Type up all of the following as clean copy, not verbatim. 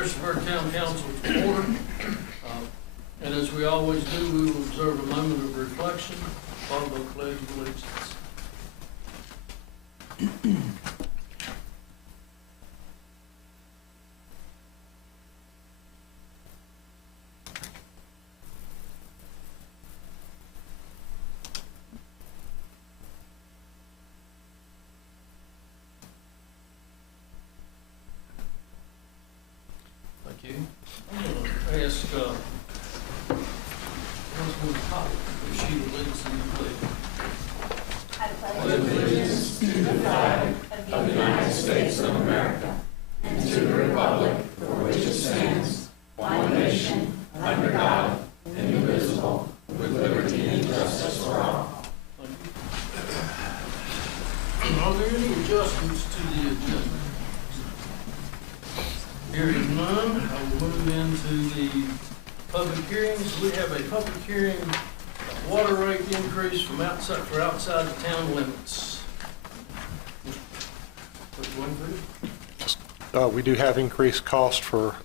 Christopher Town Council to order. And as we always do, we will observe a moment of reflection, followed by the pledge of allegiance. Thank you. I'm going to ask Councilwoman Cobb if she would lead us in the pledge. I pledge allegiance to the flag of the United States of America and to the republic for which it stands, one nation, under God, indivisible, with liberty and justice for all. Are there any adjustments to the agenda? Hearing none, I will move into the public hearings. We have a public hearing, water rate increase from outside the town limits. We do have increased cost for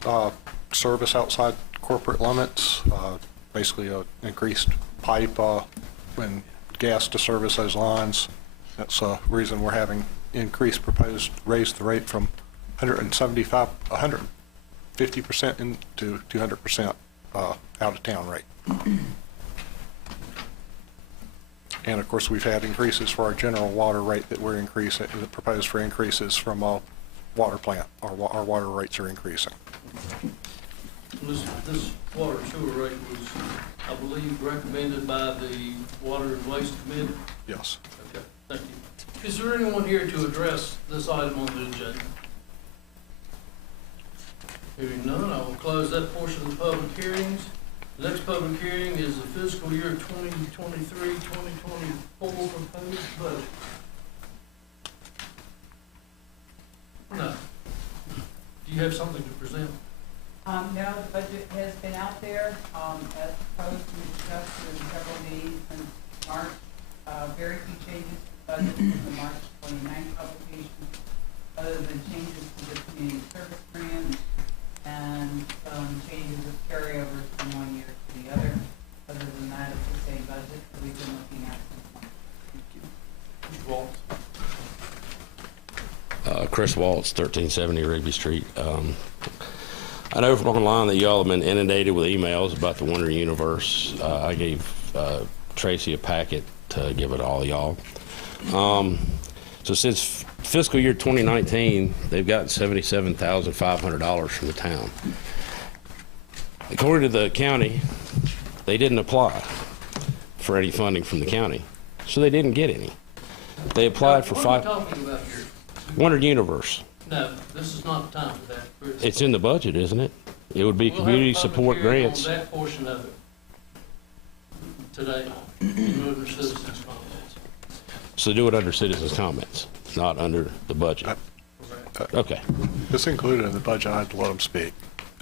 service outside corporate limits, basically an increased pipe and gas to service those lines. That's the reason we're having increased proposed, raise the rate from 150% into 200% out of town rate. And of course, we've had increases for our general water rate that we're increasing, that proposed for increases from a water plant. Our water rates are increasing. This water sewer rate was, I believe, recommended by the Water and Waste Committee? Yes. Okay, thank you. Is there anyone here to address this item on the agenda? Hearing none, I will close that portion of the public hearings. The next public hearing is the fiscal year 2023-2024 proposed budget. No. Do you have something to present? No, the budget has been out there, as proposed, we discussed in several meetings since March. Very few changes to the budget from the March 29th publication, other than changes to the community service grant and some changes of carryovers from one year to the other. Other than that, it's the same budget that we've been looking at since March. Mr. Waltz. Chris Waltz, 1370 Rigby Street. I know from online that y'all have been inundated with emails about the Wonder Universe. I gave Tracy a packet to give it to all y'all. So since fiscal year 2019, they've gotten $77,500 from the town. According to the county, they didn't apply for any funding from the county, so they didn't get any. They applied for What are you talking about here? Wonder Universe. No, this is not the time for that, Chris. It's in the budget, isn't it? It would be We'll have community a public support hearing grants. on that portion of it today, in under citizens' comments. So do it under citizens' comments, not under the budget. Okay. If it's included in the budget, I'd let them speak.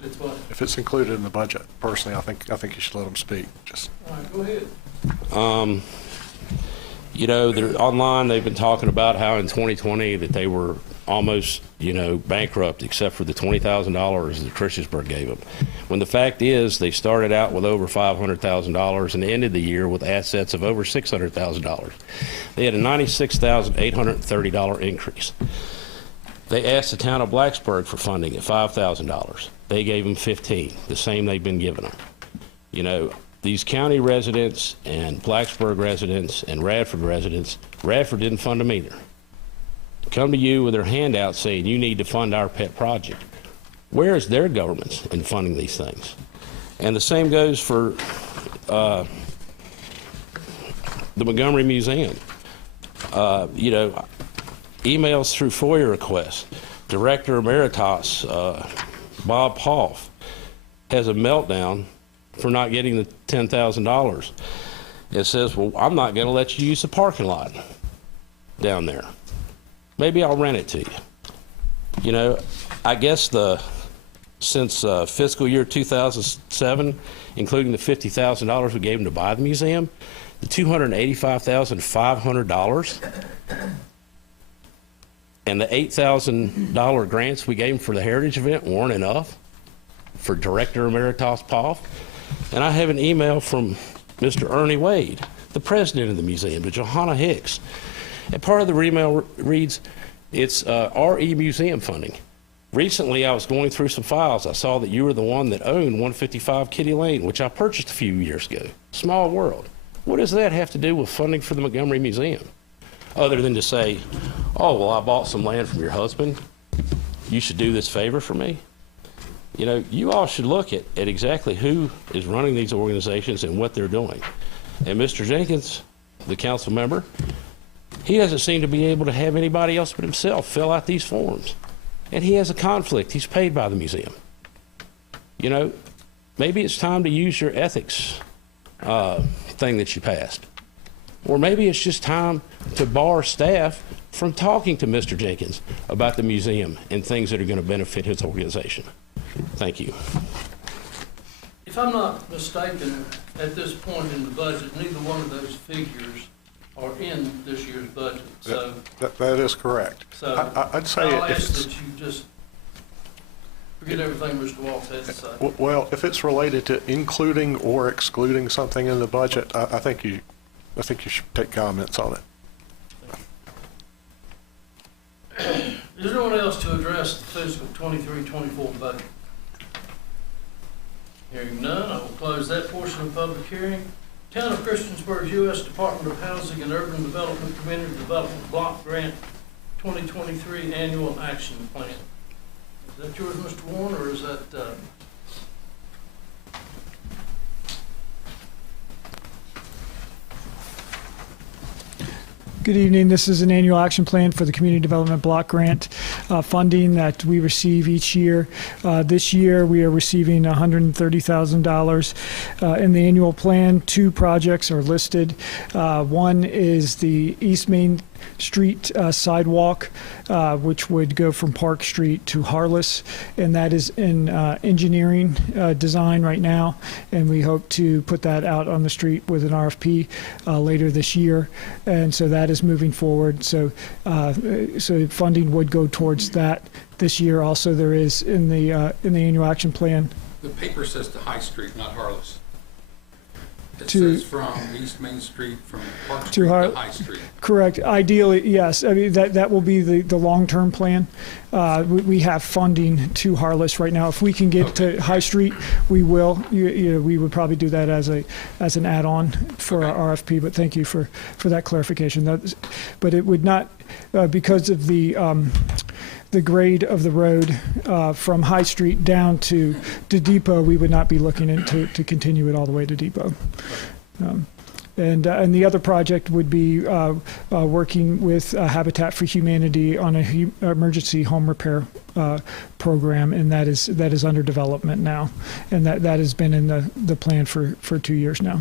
It's what? If it's included in the budget, personally, I think you should let them speak. Just. All right, go ahead. You know, they're online, they've been talking about how in 2020 that they were almost, bankrupt except for the $20,000 that Christiansburg gave them. When the fact is, they started out with over $500,000 and ended the year with assets of over $600,000. They had a $96,830 increase. They asked the town of Blacksburg for funding at $5,000. They gave them $15,000, the same they've been giving them. These county residents and Blacksburg residents and Radford residents, Radford didn't fund them either. Come to you with their handout saying you need to fund our pet project. Where is their government in funding these things? And the same goes for the Montgomery Museum. Emails through FOIA requests. Director Emeritus Bob Hoff has a meltdown for not getting the $10,000. It says, well, I'm not going to let you use the parking lot down there. Maybe I'll rent it to you. I guess since fiscal year 2007, including the $50,000 we gave them to buy the museum, the $285,500 and the $8,000 grants we gave them for the heritage event weren't enough. for Director Emeritus Poff, and I have an email from Mr. Ernie Wade, the president of the museum, to Johanna Hicks. And part of the email reads, it's RE Museum funding. Recently, I was going through some files. I saw that you were the one that owned 155 Kitty Lane, which I purchased a few years ago. Small world. What does that have to do with funding for the Montgomery Museum? Other than to say, oh, well, I bought some land from your husband. You should do this favor for me. You know, you all should look at exactly who is running these organizations and what they're doing. And Mr. Jenkins, the council member, he doesn't seem to be able to have anybody else but himself fill out these forms. And he has a conflict. He's paid by the museum. You know, maybe it's time to use your ethics thing that you passed. Or maybe it's just time to bar staff from talking to Mr. Jenkins about the museum and things that are going to benefit his organization. Thank you. If I'm not mistaken, at this point in the budget, neither one of those figures are in this year's budget. So That is correct. So I'd say I'll if ask it's, that you just forget everything Mr. Waltz had to say. well, if it's related to including or excluding something in the budget, I think you should take comments on it. Is there anyone else to address the fiscal 23-24 budget? Hearing none, I will close that portion of the public hearing. Town of Christiansburg's U.S. Department of Housing and Urban Development Community Development Block Grant 2023 Annual Action Plan. Is that yours, Mr. Warren, or is that, Good evening. This is an annual action plan for the Community Development Block Grant funding that we receive each year. This year, we are receiving $130,000 in the annual plan. Two projects are listed. One is the East Main Street sidewalk, which would go from Park Street to Harless, and that is in engineering design right now, and we hope to put that out on the street with an RFP later this year, and so that is moving forward. So funding would go towards that this year. Also, there is in the annual action plan. The paper says to High Street, not Harless. It To- says from East Main Street, from Park To Street Har- to High Street. Correct. Ideally, yes. I mean, that will be the long-term plan. We have funding to Harless right now. If we can get to High Street, we will. You know, we would probably do that as an add-on for our RFP, but thank you for that clarification. But it would not, because of the grade of the road from High Street down to Depot, we would not be looking into to continue it all the way to Depot. And the other project would be working with Habitat for Humanity on an emergency home repair program, and that is under development now, and that has been in the plan for 2 years now.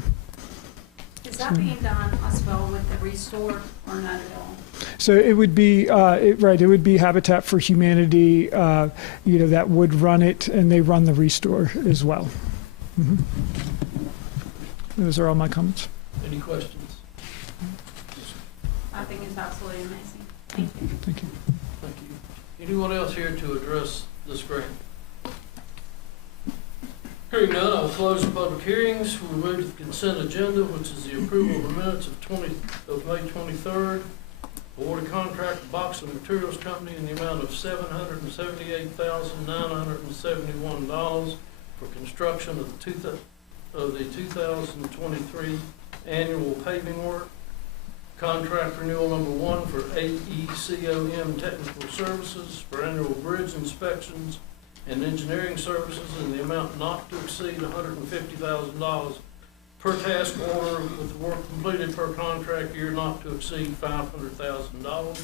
Is that being done as well with the restore or not at all? So it would be it would be Habitat for Humanity, that would run it, and they run the restore as well. Mm-hmm. Those are all my comments. any questions? I think it's absolutely amazing. Thank you. Thank you. Thank you. Anyone else here to address this grant? Hearing none, I'll close the public hearings. We'll move to the consent agenda, which is the approval of the minutes of May 23rd. Award a contract to Boxley Materials Company in the amount of $778,971 for construction of the 2023 annual paving work. Contract renewal number 1 for AECOM Technical Services for annual bridge inspections and engineering services in the amount not to exceed $150,000 per task order, with the work completed per contract year not to exceed $500,000.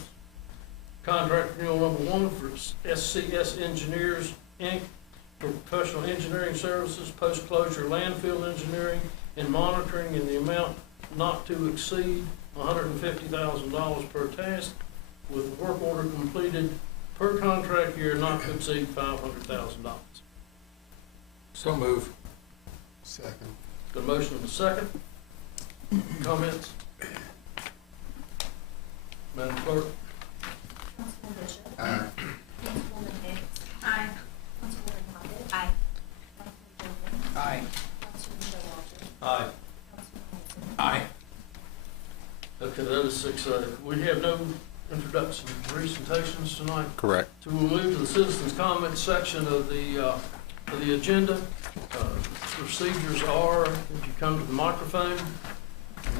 Contract renewal number 1 for SCS Engineers, Inc. for professional engineering services, post-closure landfill engineering and monitoring in the amount not to exceed $150,000 per task, with work order completed per contract year not to exceed $500,000. So move. Second. Got a motion and a second. Comments? Madam Clerk? Councilman Bishop. Aye. Councilwoman Hicks. Aye. Councilwoman Moffitt. Aye. Aye. Aye. Aye. Okay, that is 6A. We have no introductions, presentations tonight. Correct. So we'll move to the citizens' comments section of the agenda. Procedures are, if you come to the microphone,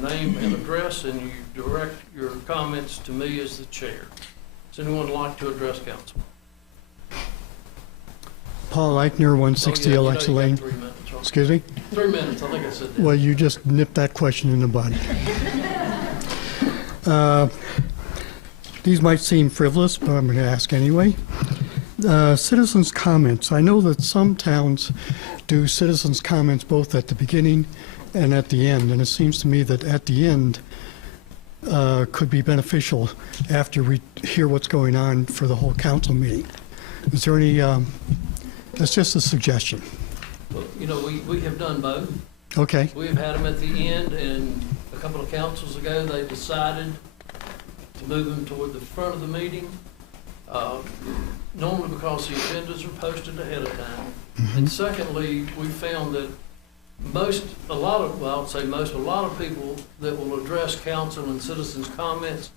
name and address, and you direct your comments to me as the chair. Does anyone like to address council? Paul Eichner, 160 Alexa Lane. 3 minutes, right? Excuse me? 3 minutes, I think I said that. Well, you just nipped that question in the bud. These might seem frivolous, but I'm going to ask anyway. Citizens' comments. I know that some towns do citizens' comments both at the beginning and at the end, and it seems to me that at the end could be beneficial after we hear what's going on for the whole council meeting. Is there any, that's just a suggestion. Well, you know, we have done both. Okay, We've had them at the end, and a couple of councils ago, they decided to move them toward the front of the meeting, normally because the agendas are posted ahead of time. And secondly, we found that a lot of people that will address council and citizens' comments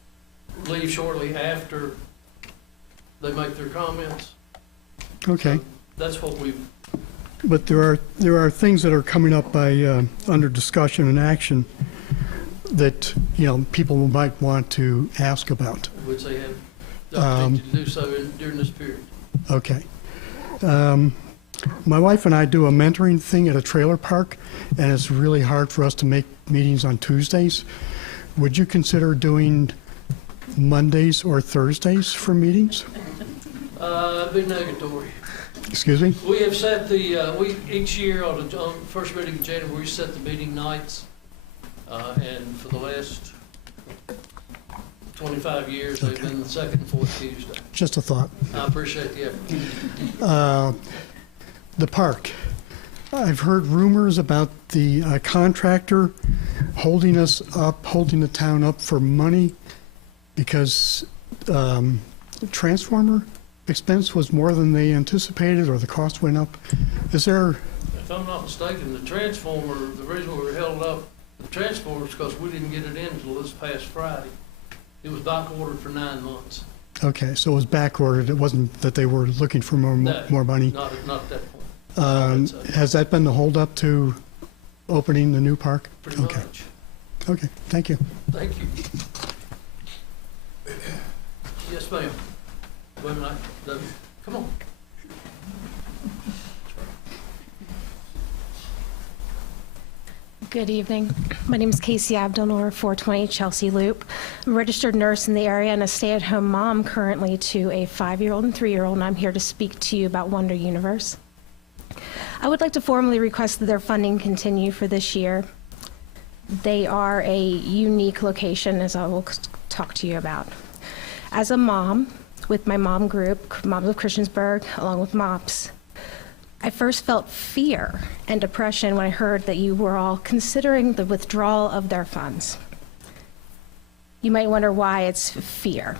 leave shortly after they make their comments. okay. That's what we've, But there are things that are coming up by under discussion and action that, you know, people might want to ask about. which they have the opportunity to do so during this period. Okay. My wife and I do a mentoring thing at a trailer park, and it's really hard for us to make meetings on Tuesdays. Would you consider doing Mondays or Thursdays for meetings? Be negatory. Excuse me? We have set each year on the first meeting in January, we set the meeting nights. And for the last 25 years, they've been the second and fourth Tuesday. Just a thought. I appreciate the effort. The park. I've heard rumors about the contractor holding the town up for money because transformer expense was more than they anticipated, or the cost went up. Is there? If I'm not mistaken, the transformer, the reason we were held up, the transformer is because we didn't get it in until this past Friday. It was back ordered for 9 months. Okay, so it was back ordered. It wasn't that they were looking for more money. Not at that point. Has that been the holdup to opening the new park? Pretty Okay. much. Okay, thank you. Thank you. Yes, ma'am. Wait a minute. Come on. Good evening. My name is Casey Abdelnour, 420 Chelsea Loop. I'm a registered nurse in the area and a stay-at-home mom currently to a 5-year-old and 3-year-old, and I'm here to speak to you about Wonder Universe. I would like to formally request that their funding continue for this year. They are a unique location, as I will talk to you about. As a mom, with my mom group, Moms of Christiansburg, along with MOPS, I first felt fear and depression when I heard that you were all considering the withdrawal of their funds. You might wonder why it's fear.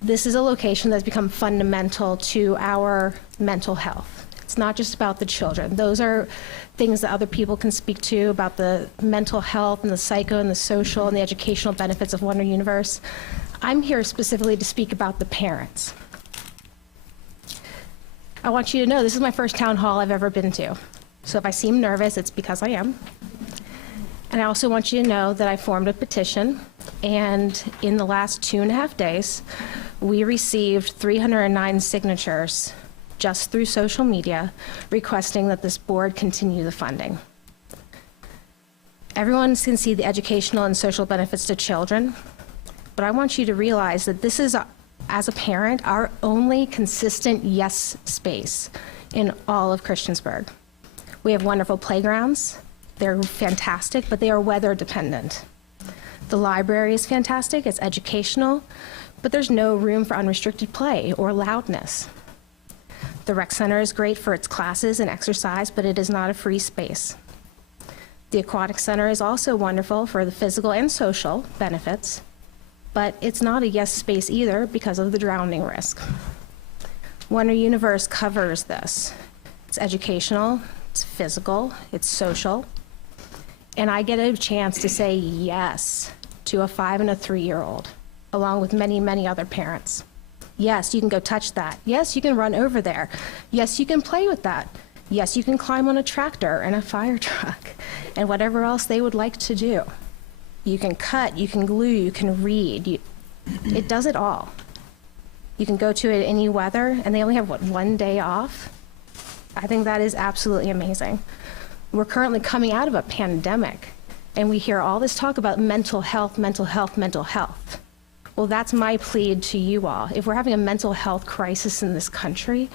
This is a location that's become fundamental to our mental health. It's not just about the children. Those are things that other people can speak to about the mental health and the psycho and the social and the educational benefits of Wonder Universe. I'm here specifically to speak about the parents. I want you to know this is my first town hall I've ever been to. So if I seem nervous, it's because I am. And I also want you to know that I formed a petition, and in the last 2.5 days, we received 309 signatures just through social media requesting that this board continue the funding. Everyone can see the educational and social benefits to children, but I want you to realize that this is, as a parent, our only consistent yes space in all of Christiansburg. We have wonderful playgrounds. They're fantastic, but they are weather dependent. The library is fantastic, it's educational, but there's no room for unrestricted play or loudness. The rec center is great for its classes and exercise, but it is not a free space. The aquatic center is also wonderful for the physical and social benefits, but it's not a yes space either because of the drowning risk. Wonder Universe covers this. It's educational, it's physical, it's social, and I get a chance to say yes to a 5 and a 3-year-old, along with many, many other parents. Yes, you can go touch that. Yes, you can run over there. Yes, you can play with that. Yes, you can climb on a tractor and a fire truck and whatever else they would like to do. You can cut, you can glue, you can read. It does it all. You can go to it any weather, and they only have, what, 1 day off? I think that is absolutely amazing. We're currently coming out of a pandemic, and we hear all this talk about mental health, mental health, mental health. Well, that's my plea to you all. If we're having a mental health crisis in this country,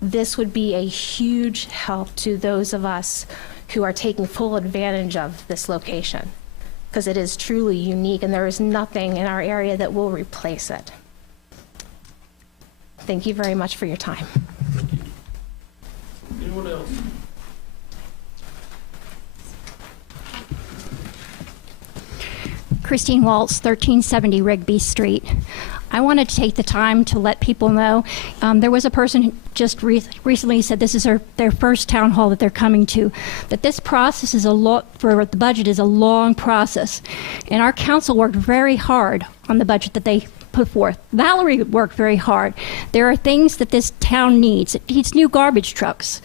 this would be a huge help to those of us who are taking full advantage of this location, because it is truly unique, and there is nothing in our area that will replace it. Thank you very much for your time. Anyone else? Christine Waltz, 1370 Rigby Street. I wanted to take the time to let people know, there was a person who just recently said this is their first town hall that they're coming to, that this process is for the budget is a long process. And our council worked very hard on the budget that they put forth. Valerie worked very hard. There are things that this town needs. It needs new garbage trucks.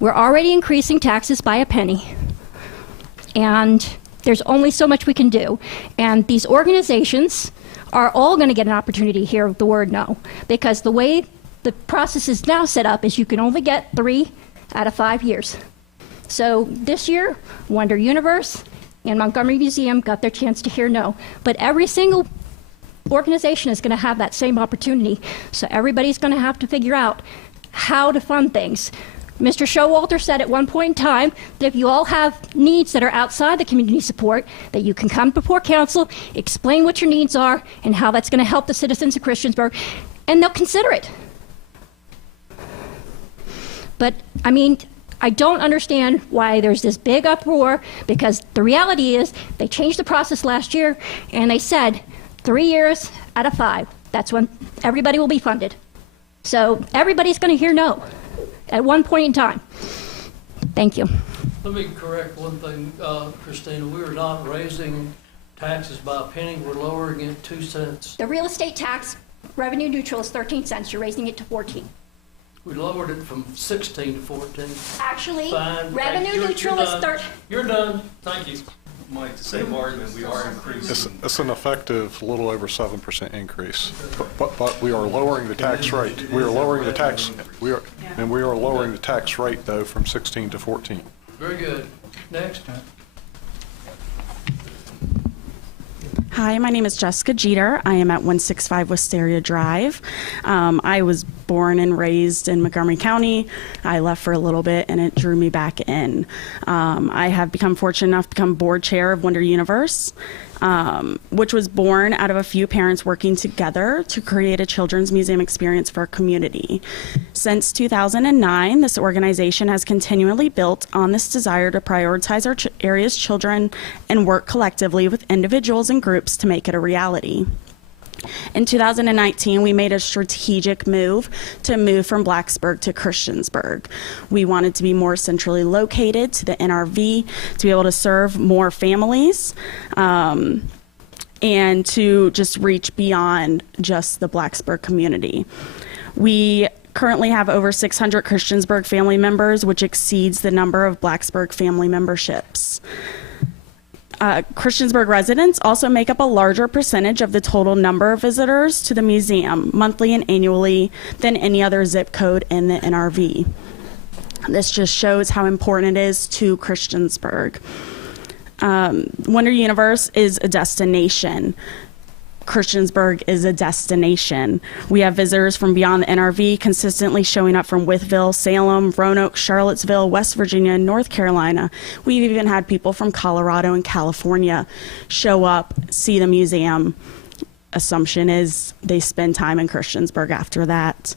We're already increasing taxes by a penny. And there's only so much we can do. And these organizations are all going to get an opportunity to hear the word no, because the way the process is now set up is you can only get 3 out of 5 years. So this year, Wonder Universe and Montgomery Museum got their chance to hear no, but every single organization is going to have that same opportunity. So everybody's going to have to figure out how to fund things. Mr. Showalter said at one point in time that if you all have needs that are outside the community support, that you can come before council, explain what your needs are, and how that's going to help the citizens of Christiansburg, and they'll consider it. But, I mean, I don't understand why there's this big uproar, because the reality is they changed the process last year, and they said 3 years out of 5, that's when everybody will be funded. So everybody's going to hear no at one point in time. Thank you. Let me correct one thing, Christina. We are not raising taxes by a penny. We're lowering it 2 cents. The real estate tax, revenue neutral, is 13 cents. You're raising it to 14. We lowered it from 16 to 14. Actually, Fine. revenue neutral is 13. You're done. Thank you. Mike, to save argument, we are increasing. It's an effective little over 7% increase, but we are lowering the tax rate. We are lowering the tax. We are lowering the tax rate though from 16 to 14. Very good. Next. Hi, my name is Jessica Jeter. I am at 165 Wisteria Drive. I was born and raised in Montgomery County. I left for a little bit and it drew me back in. I have become fortunate enough to become board chair of Wonder Universe, which was born out of a few parents working together to create a children's museum experience for our community. Since 2009, this organization has continually built on this desire to prioritize our area's children and work collectively with individuals and groups to make it a reality. In 2019, we made a strategic move to move from Blacksburg to Christiansburg. We wanted to be more centrally located to the NRV, to be able to serve more families, and to just reach beyond just the Blacksburg community. We currently have over 600 Christiansburg family members, which exceeds the number of Blacksburg family memberships. Christiansburg residents also make up a larger percentage of the total number of visitors to the museum, monthly and annually, than any other zip code in the NRV. This just shows how important it is to Christiansburg. Wonder Universe is a destination. Christiansburg is a destination. We have visitors from beyond the NRV consistently showing up from Wytheville, Salem, Roanoke, Charlottesville, West Virginia, and North Carolina. We've even had people from Colorado and California show up, see the museum. Assumption is they spend time in Christiansburg after that.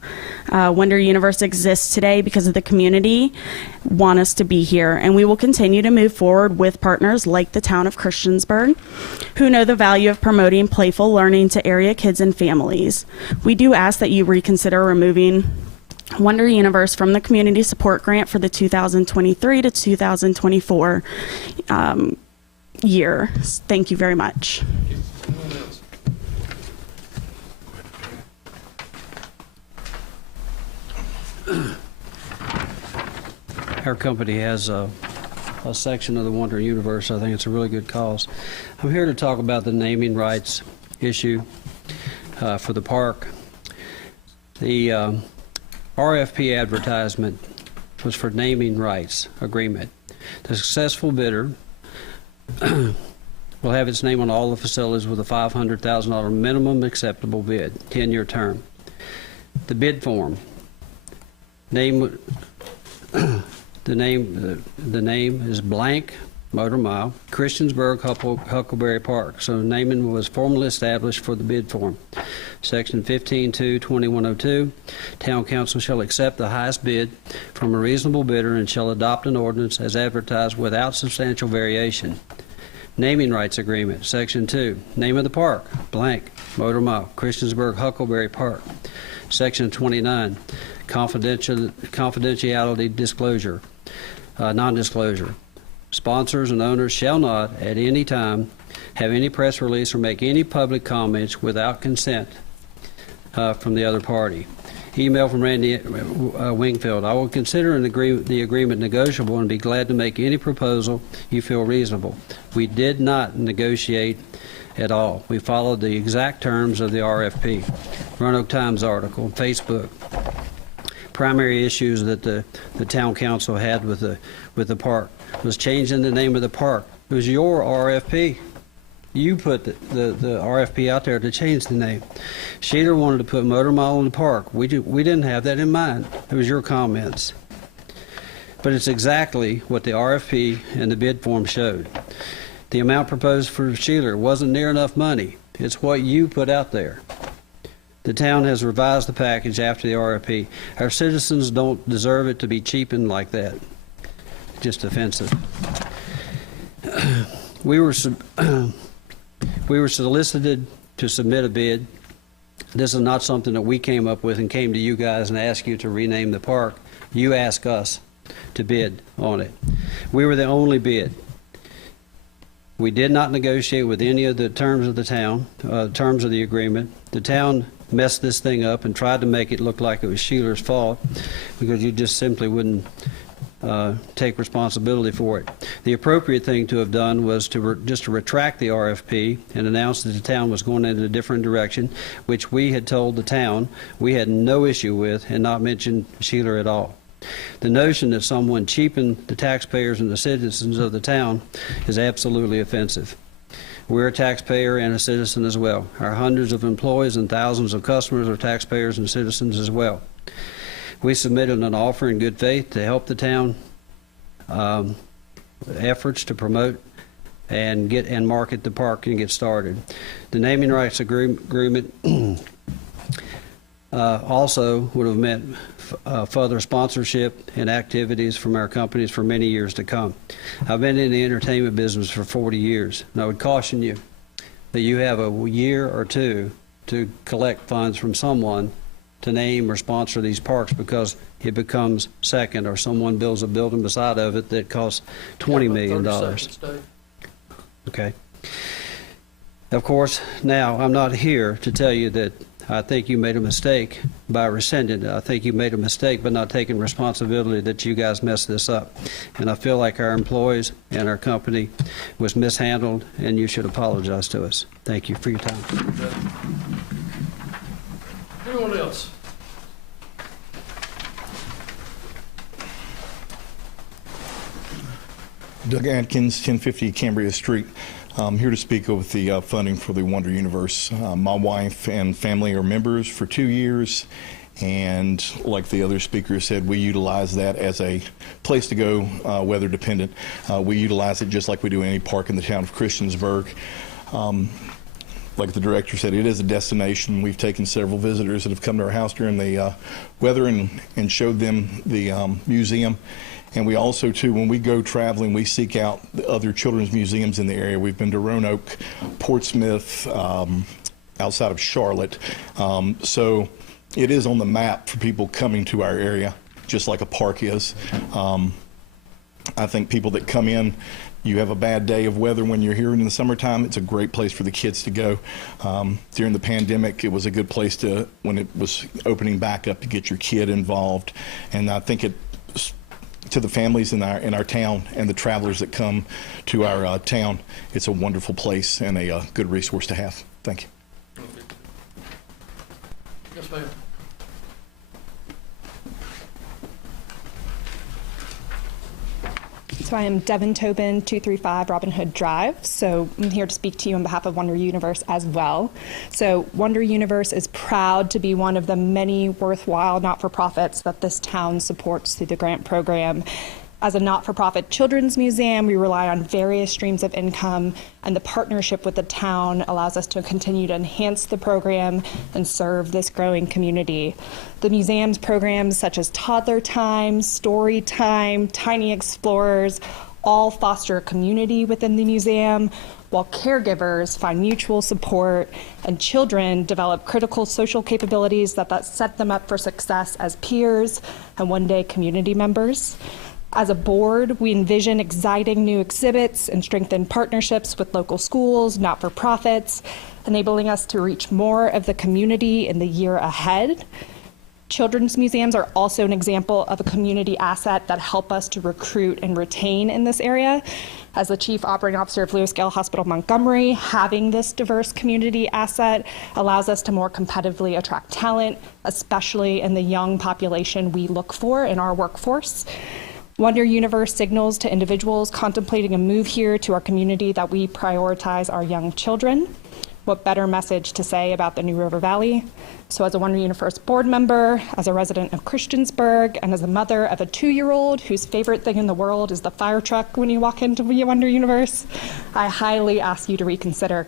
Wonder Universe exists today because of the community want us to be here, and we will continue to move forward with partners like the town of Christiansburg, who know the value of promoting playful learning to area kids and families. We do ask that you reconsider removing Wonder Universe from the Community Support Grant for the 2023 to 2024 year. Thank you very much. Anyone else? Our company has a section of the Wonder Universe. I think it's a really good cause. I'm here to talk about the naming rights issue for the park. The RFP advertisement was for naming rights agreement. The successful bidder will have its name on all the facilities with a $500,000 minimum acceptable bid, 10-year term. The bid form. Name. The name is blank motor mile, Christiansburg, Huckleberry Park. So naming was formally established for the bid form. Section 15.2.2102, Town Council shall accept the highest bid from a reasonable bidder and shall adopt an ordinance as advertised without substantial variation. Naming rights agreement. Section 2, name of the park, blank motor mile, Christiansburg, Huckleberry Park. Section 29, confidentiality disclosure, non-disclosure. Sponsors and owners shall not, at any time, have any press release or make any public comments without consent from the other party. Email from Randy Wingfield. I will consider the agreement negotiable and be glad to make any proposal you feel reasonable. We did not negotiate at all. We followed the exact terms of the RFP. Roanoke Times article, Facebook. Primary issues that the town council had with the park was changing the name of the park. It was your RFP. You put the RFP out there to change the name. Sheeler wanted to put Motor Mile in the park. We didn't have that in mind. It was your comments. But it's exactly what the RFP and the bid form showed. The amount proposed for Sheeler wasn't near enough money. It's what you put out there. The town has revised the package after the RFP. Our citizens don't deserve it to be cheapened like that. Just offensive. We were solicited to submit a bid. This is not something that we came up with and came to you guys and asked you to rename the park. You asked us to bid on it. We were the only bid. We did not negotiate with any of the terms of the town, terms of the agreement. The town messed this thing up and tried to make it look like it was Sheeler's fault because you just simply wouldn't take responsibility for it. The appropriate thing to have done was to retract the RFP and announce that the town was going in a different direction, which we had told the town we had no issue with and not mentioned Sheeler at all. The notion that someone cheapened the taxpayers and the citizens of the town is absolutely offensive. We're a taxpayer and a citizen as well. Our hundreds of employees and thousands of customers are taxpayers and citizens as well. We submitted an offer in good faith to help the town efforts to promote and market the park and get started. The naming rights agreement also would have meant further sponsorship and activities from our companies for many years to come. I've been in the entertainment business for 40 years, and I would caution you that you have a year or two to collect funds from someone to name or sponsor these parks because it becomes second or someone builds a building beside of it that costs $20 million. Okay. Of course, now I'm not here to tell you that I think you made a mistake by rescinding it. I think you made a mistake by not taking responsibility that you guys messed this up. And I feel like our employees and our company was mishandled, and you should apologize to us. Thank you for your time. Anyone else? Doug Atkins, 1050 Cambria Street. I'm here to speak with the funding for the Wonder Universe. My wife and family are members for 2 years, and like the other speaker said, we utilize that as a place to go, weather dependent. We utilize it just like we do any park in the town of Christiansburg. Like the director said, it is a destination. We've taken several visitors that have come to our house during the weather and showed them the museum. And we also, too, when we go traveling, we seek out the other children's museums in the area. We've been to Roanoke, Portsmouth, outside of Charlotte. So it is on the map for people coming to our area, just like a park is. I think people that come in, you have a bad day of weather when you're here in the summertime, it's a great place for the kids to go. During the pandemic, it was a good place to, when it was opening back up, to get your kid involved. And I think it, to the families in our town and the travelers that come to our town, it's a wonderful place and a good resource to have. Thank you. Yes, ma'am. So I am Devin Tobin, 235 Robin Hood Drive. So I'm here to speak to you on behalf of Wonder Universe as well. So Wonder Universe is proud to be one of the many worthwhile not-for-profits that this town supports through the grant program. As a not-for-profit children's museum, we rely on various streams of income, and the partnership with the town allows us to continue to enhance the program and serve this growing community. The museum's programs such as Toddler Time, Story Time, Tiny Explorers, all foster a community within the museum, while caregivers find mutual support and children develop critical social capabilities that set them up for success as peers and one day community members. As a board, we envision exciting new exhibits and strengthen partnerships with local schools, not-for-profits, enabling us to reach more of the community in the year ahead. Children's museums are also an example of a community asset that help us to recruit and retain in this area. As the Chief Operating Officer of Lewis Gale Hospital Montgomery, having this diverse community asset allows us to more competitively attract talent, especially in the young population we look for in our workforce. Wonder Universe signals to individuals contemplating a move here to our community that we prioritize our young children. What better message to say about the New River Valley? So as a Wonder Universe board member, as a resident of Christiansburg, and as a mother of a 2-year-old whose favorite thing in the world is the fire truck when you walk into Wonder Universe, I highly ask you to reconsider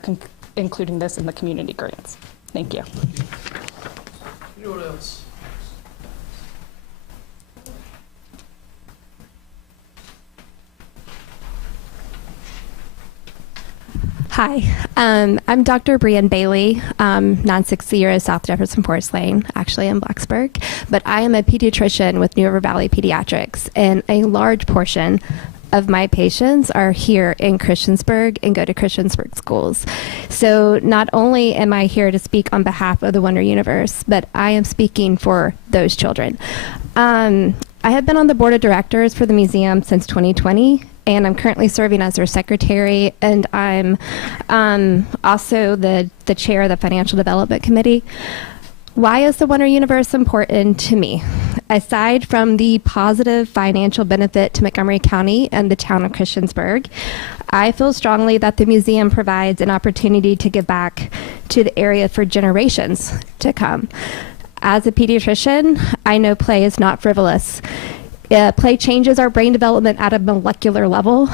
including this in the community grants. Thank you. Anyone else? Hi, I'm Dr. Brian Bailey, 960 South Jefferson Forest Lane, actually in Blacksburg, but I am a pediatrician with New River Valley Pediatrics, and a large portion of my patients are here in Christiansburg and go to Christiansburg schools. So not only am I here to speak on behalf of the Wonder Universe, but I am speaking for those children. I have been on the board of directors for the museum since 2020, and I'm currently serving as their secretary, and I'm also the chair of the Financial Development Committee. Why is the Wonder Universe important to me? Aside from the positive financial benefit to Montgomery County and the town of Christiansburg, I feel strongly that the museum provides an opportunity to give back to the area for generations to come. As a pediatrician, I know play is not frivolous. Play changes our brain development at a molecular level.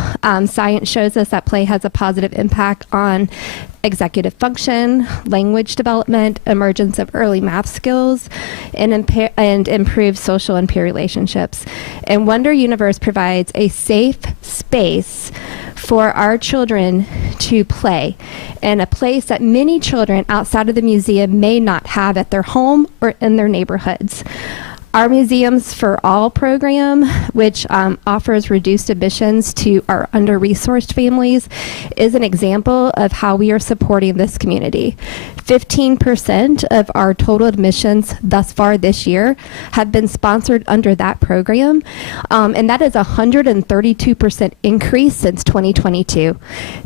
Science shows us that play has a positive impact on executive function, language development, emergence of early math skills, and improved social and peer relationships. And Wonder Universe provides a safe space for our children to play, and a place that many children outside of the museum may not have at their home or in their neighborhoods. Our Museums for All program, which offers reduced admissions to our under-resourced families, is an example of how we are supporting this community. 15% of our total admissions thus far this year have been sponsored under that program, and that is a 132% increase since 2022.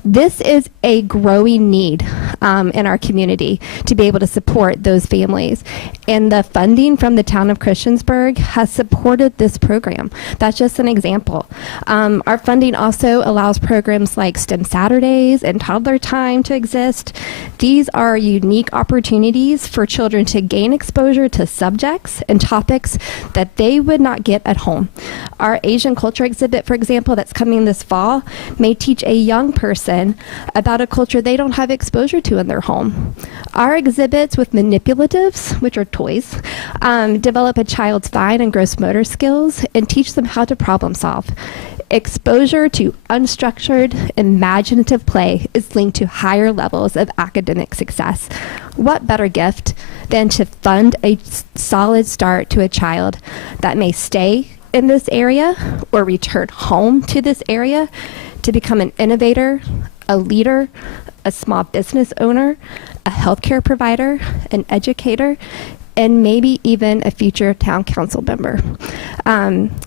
This is a growing need in our community to be able to support those families, and the funding from the town of Christiansburg has supported this program. That's just an example. Our funding also allows programs like STEM Saturdays and Toddler Time to exist. These are unique opportunities for children to gain exposure to subjects and topics that they would not get at home. Our Asian culture exhibit, for example, that's coming this fall, may teach a young person about a culture they don't have exposure to in their home. Our exhibits with manipulatives, which are toys, develop a child's fine and gross motor skills and teach them how to problem solve. Exposure to unstructured, imaginative play is linked to higher levels of academic success. What better gift than to fund a solid start to a child that may stay in this area or return home to this area to become an innovator, a leader, a small business owner, a healthcare provider, an educator, and maybe even a future town council member.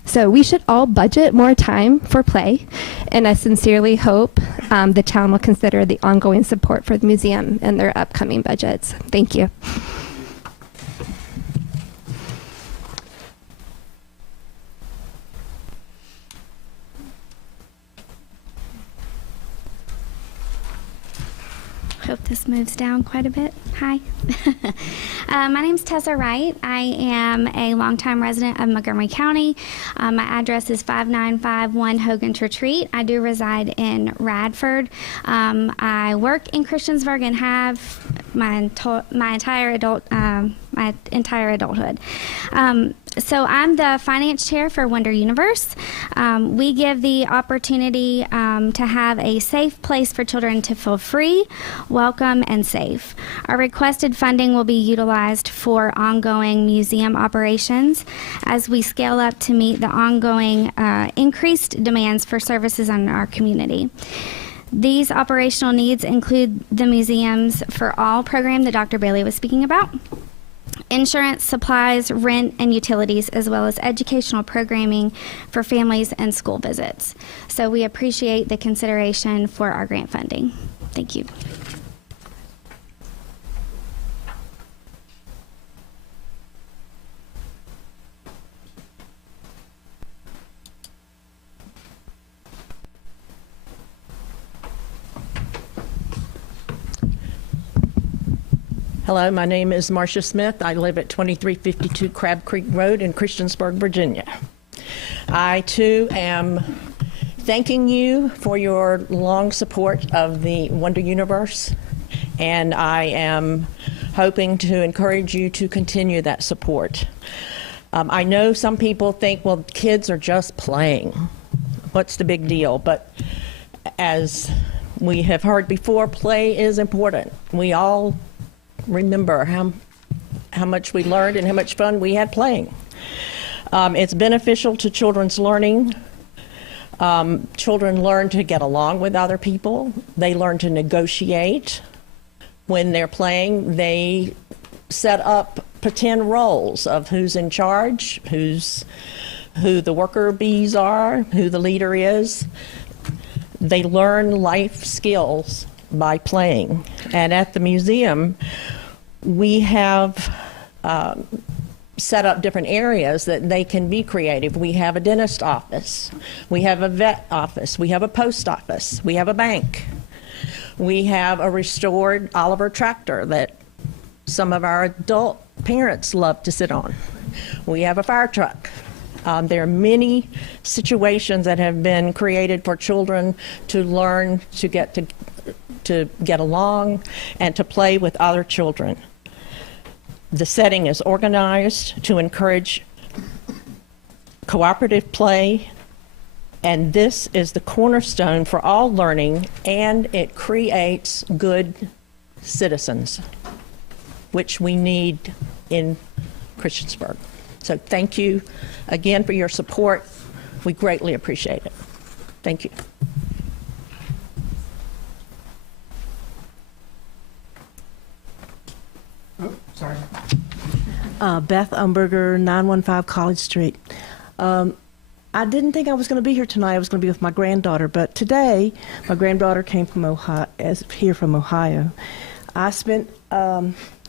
So we should all budget more time for play, and I sincerely hope the town will consider the ongoing support for the museum in their upcoming budgets. Thank you. Hope this moves down quite a bit. Hi. My name's Tessa Wright. I am a longtime resident of Montgomery County. My address is 5951 Hogan's Retreat. I do reside in Radford. I work in Christiansburg and have my entire adulthood. So I'm the finance chair for Wonder Universe. We give the opportunity to have a safe place for children to feel free, welcome, and safe. Our requested funding will be utilized for ongoing museum operations as we scale up to meet the ongoing increased demands for services in our community. These operational needs include the Museums for All program that Dr. Bailey was speaking about, insurance, supplies, rent, and utilities, as well as educational programming for families and school visits. So we appreciate the consideration for our grant funding. Thank you. Hello, my name is Marcia Smith. I live at 2352 Crab Creek Road in Christiansburg, Virginia. I, too, am thanking you for your long support of the Wonder Universe, and I am hoping to encourage you to continue that support. I know some people think, well, kids are just playing. What's the big deal? But as we have heard before, play is important. We all remember how much we learned and how much fun we had playing. It's beneficial to children's learning. Children learn to get along with other people. They learn to negotiate. When they're playing, they set up pretend roles of who's in charge, who the worker bees are, who the leader is. They learn life skills by playing. And at the museum, we have set up different areas that they can be creative. We have a dentist office, we have a vet office, we have a post office, we have a bank, we have a restored Oliver tractor that some of our adult parents love to sit on. We have a fire truck. There are many situations that have been created for children to learn to get along and to play with other children. The setting is organized to encourage cooperative play, and this is the cornerstone for all learning, and it creates good citizens, which we need in Christiansburg. So thank you again for your support. We greatly appreciate it. Thank you. Sorry. Beth Umberger, 915 College Street. I didn't think I was going to be here tonight. I was going to be with my granddaughter, but today my granddaughter came from Ohio, here from Ohio. I spent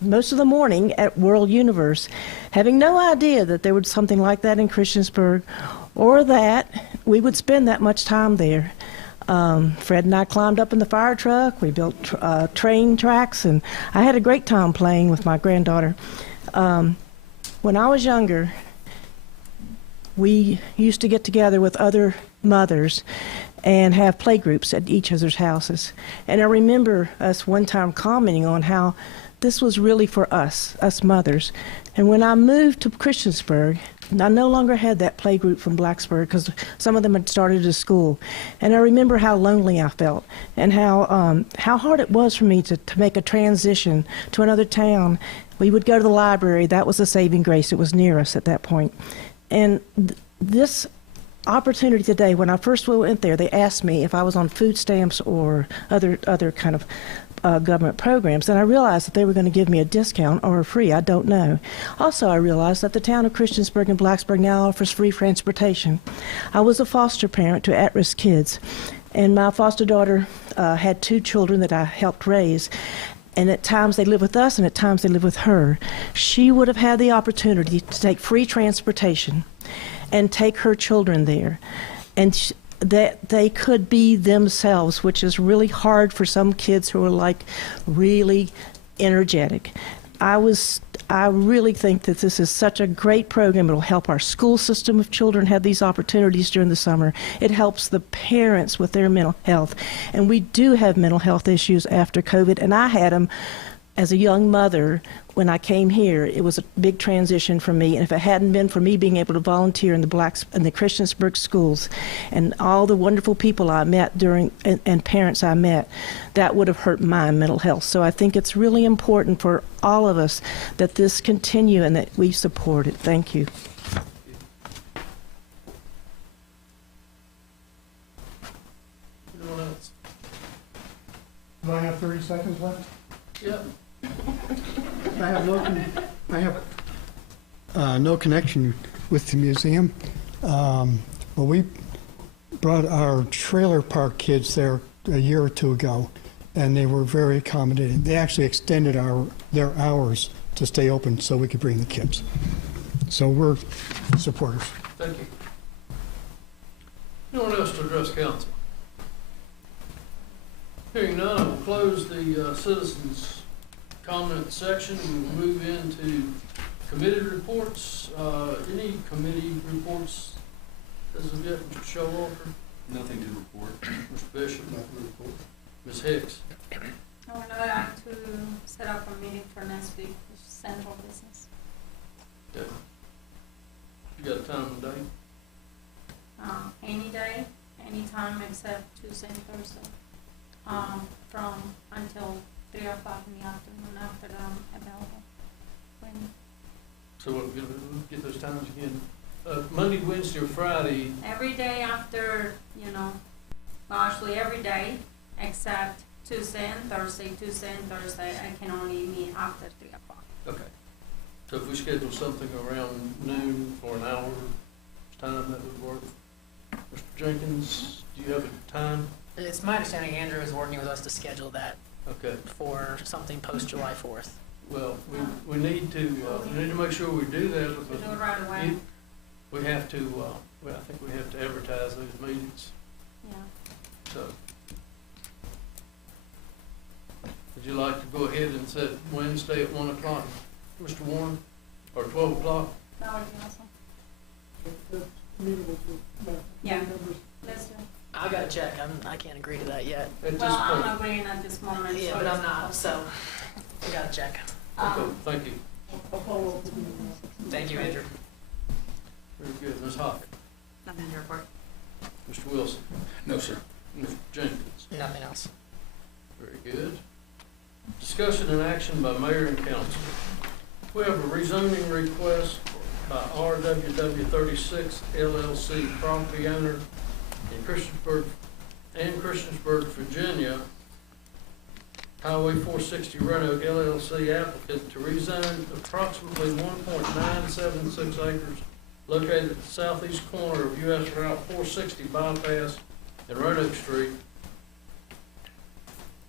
most of the morning at World Universe, having no idea that there was something like that in Christiansburg, or that we would spend that much time there. Fred and I climbed up in the fire truck. We built train tracks, and I had a great time playing with my granddaughter. When I was younger, we used to get together with other mothers and have play groups at each other's houses. And I remember us one time commenting on how this was really for us mothers. And when I moved to Christiansburg, I no longer had that play group from Blacksburg because some of them had started a school. And I remember how lonely I felt and how hard it was for me to make a transition to another town. We would go to the library. That was a saving grace. It was near us at that point. And this opportunity today, when I first went there, they asked me if I was on food stamps or other kind of government programs, and I realized that they were going to give me a discount or a free, I don't know. Also, I realized that the town of Christiansburg and Blacksburg now offers free transportation. I was a foster parent to at-risk kids, and my foster daughter had 2 children that I helped raise, and at times they live with us and at times they live with her. She would have had the opportunity to take free transportation and take her children there, and that they could be themselves, which is really hard for some kids who are like really energetic. I really think that this is such a great program. It'll help our school system if children have these opportunities during the summer. It helps the parents with their mental health. And we do have mental health issues after COVID, and I had them as a young mother. When I came here, it was a big transition for me, and if it hadn't been for me being able to volunteer in the Christiansburg schools and all the wonderful people I met and parents I met, that would have hurt my mental health. So I think it's really important for all of us that this continue and that we support it. Thank you. Anyone else? Do I have 30 seconds left? Yep. I have no connection with the museum. But we brought our trailer park kids there a year or 2 ago, and they were very accommodating. They actually extended their hours to stay open so we could bring the kids. So we're supporters. Thank you. Anyone else to address council? Hearing none, I will close the citizens' comment section. We will move into committee reports. Any committee reports as of yet, Mr. Showalter? Nothing to report. Mr. Bishop? Nothing to report. Ms. Hicks? I would like to set up a meeting for next week, central business. Yeah. You got a time and date? Any day, any time except Tuesday and Thursday. From until 3 o'clock in the afternoon after that I'm available. So we'll get those times again. Monday, Wednesday, or Friday? Every day after, actually every day except Tuesday and Thursday. Tuesday and Thursday I can only meet after 3 o'clock. Okay. So if we schedule something around noon for an hour's time, that would work. Mr. Jenkins, do you have a time? It's my understanding Andrew is working with us to schedule that Okay. for something post July 4th. Well, we need to make sure we do that because Do it right away. we have to, I think we have to advertise those meetings. Yeah. So, would you like to go ahead and set Wednesday at 1 o'clock, Mr. Warren, or 12 o'clock? That would be awesome. Yeah. Let's do it. I gotta check. I can't agree to that yet. Well, I'm agreeing at this moment. Yeah, so but I'm it's not, so we gotta check. Okay, thank you. Thank you, Andrew. Very good. Ms. Hockett? Nothing to report. Mr. Wilson? No, sir. Mr. Jenkins? Nothing else. Very good. Discussion and action by mayor and council. We have a rezoning request by RWW 36 LLC property owner in Christiansburg, Virginia. Highway 460 Roanoke LLC applicant to rezone approximately 1.976 acres located at the southeast corner of US Route 460 bypass and Roanoke Street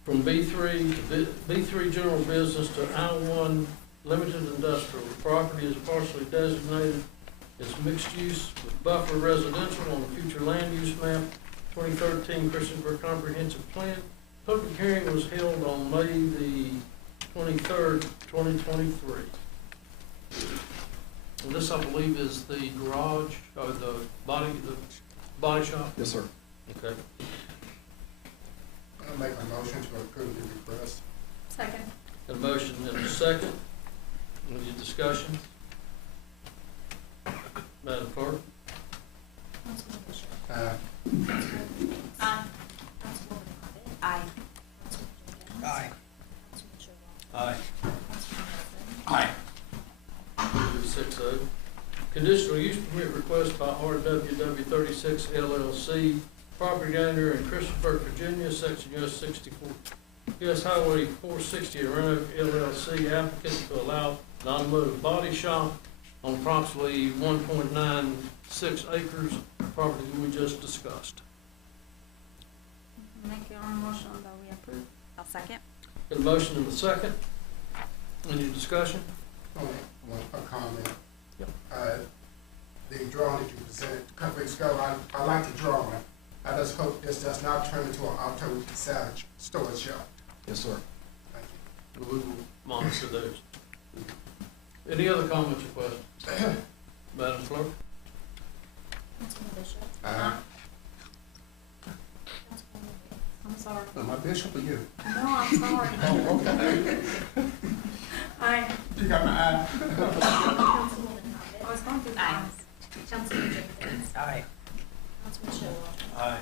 from B3 general business to I1 limited industrial. The property is partially designated as mixed use with buffer residential on the future land use map 2013 Christiansburg Comprehensive Plan. Public hearing was held on May the 23rd, 2023. And this, I believe, is the garage or the body shop? Yes, sir. Okay. I'll make my motion to approve the request. Second. Got a motion and a second. Any discussion? Madam Clerk? Aye. Aye. Aye. Aye. Aye. Aye. 6-0. Conditional use permit request by RWW 36 LLC, property owner in Christiansburg, Virginia, section US 64, US Highway 460 in Roanoke LLC, applicant to allow non-motive body shop on approximately 1.96 acres, property we just discussed. Make your own motion that we approve. I'll second. Got a motion and a second. Any discussion? A comment. Yep. The drawing that you presented a couple weeks ago, I like the drawing. I just hope this does not turn into an October Savage storage shop. Yes, sir. Thank you. We will monitor those. Any other comments or questions? Madam Clerk? I'm sorry. Am I Bishop or you? No, I'm sorry. Oh, okay. Aye. You got my eye. I was going through eyes. Councilman Jenkins. Aye. Councilman Showalter. Aye.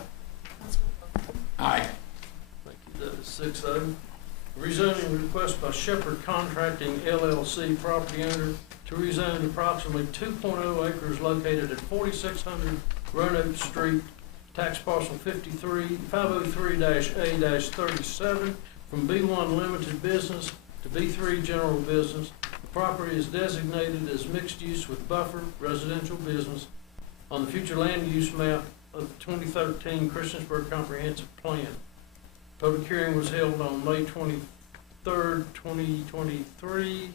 Councilman Bowman. Aye. Thank you. That is 6-0. Rezoning request by Shepherd Contracting LLC, property owner, to rezone approximately 2.0 acres located at 4600 Roanoke Street, tax parcel 503-A-37 from B1 Limited Business to B3 General Business. The property is designated as mixed use with buffer residential business on the future land use map of the 2013 Christiansburg Comprehensive Plan. Public hearing was held on May 23rd, 2023.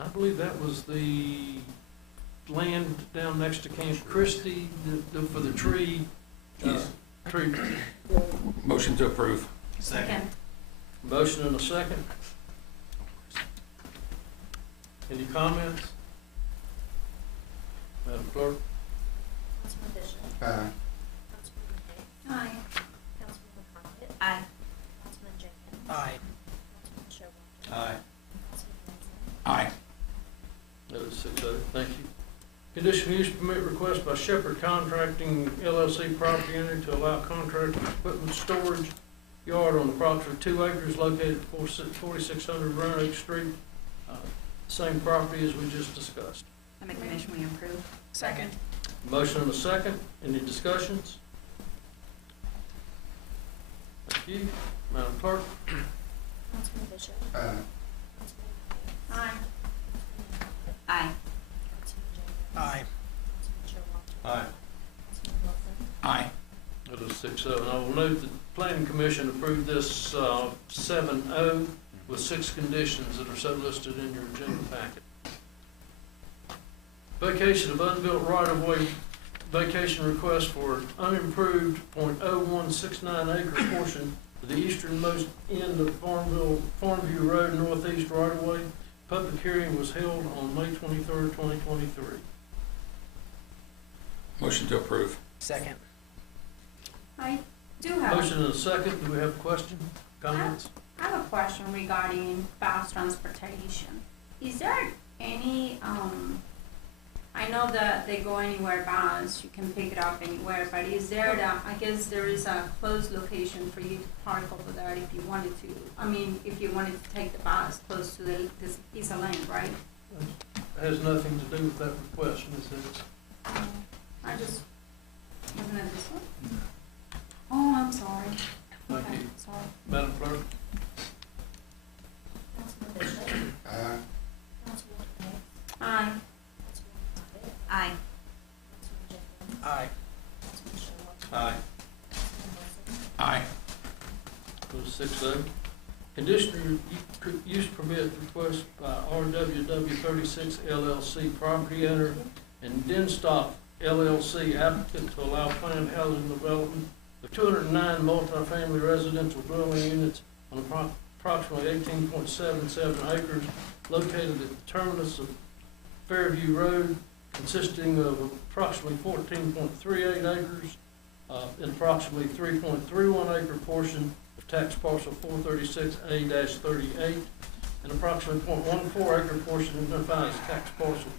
I believe that was the land down next to Camp Christie for the tree. Tree. Motion to approve. Second. Motion and a second. Any comments? Madam Clerk? Councilman Bishop. Aye. Councilman Hicks. Aye. Councilman Crockett. Aye. Councilman Jenkins. Aye. Councilman Showalter. Aye. Councilman Wilson. Aye. That is 6-0. Thank you. Conditional use permit request by Shepherd Contracting LLC, property owner, to allow contract equipment storage yard on approximately 2 acres located at 4600 Roanoke Street. Same property as we just discussed. I make a motion we approve. Second. Motion and a second. Any discussions? Thank you. Madam Clerk? Councilman Bishop. Aye. Councilman Hicks. Aye. Aye. Aye. Councilman Jenkins. Aye. Councilman Showalter. Aye. Councilman Wilson. Aye. That is 6-0. I will note that the Planning Commission approved this 7-0 with 6 conditions that are so listed in your agenda packet. Vacation of unbuilt right-of-way, vacation request for an unimproved .0169 acre portion of the easternmost end of Farmview Road northeast right-of-way. Public hearing was held on May 23rd, 2023. Motion to approve. Second. I do have, Motion and a second. Do we have a question, comments? I have a question regarding bus transportation. Is there any, I know that they go anywhere bus, you can pick it up anywhere, but is there I guess there is a closed location for you to park over there if you wanted to, if you wanted to take the bus close to this piece of land, right? Has nothing to do with that request, Ms. Hicks. I just, looking at this one? Oh, I'm sorry. Thank Okay, you. sorry. Madam Clerk? Councilman Bishop. Aye. Councilman Hicks. Aye. Councilman Crockett. Aye. Councilman Jenkins. Aye. Councilman Showalter. Aye. Councilman Wilson. Aye. Those 6-0. Conditional use permit request by RWW 36 LLC, property owner, and Denstock LLC, applicant to allow planned housing development of 209 multifamily residential dwelling units on approximately 18.77 acres located at the terminus of Fairview Road, consisting of approximately 14.38 acres and approximately 3.31 acre portion of of tax parcel 436A-38, an approximately .14 acre portion identified as tax parcel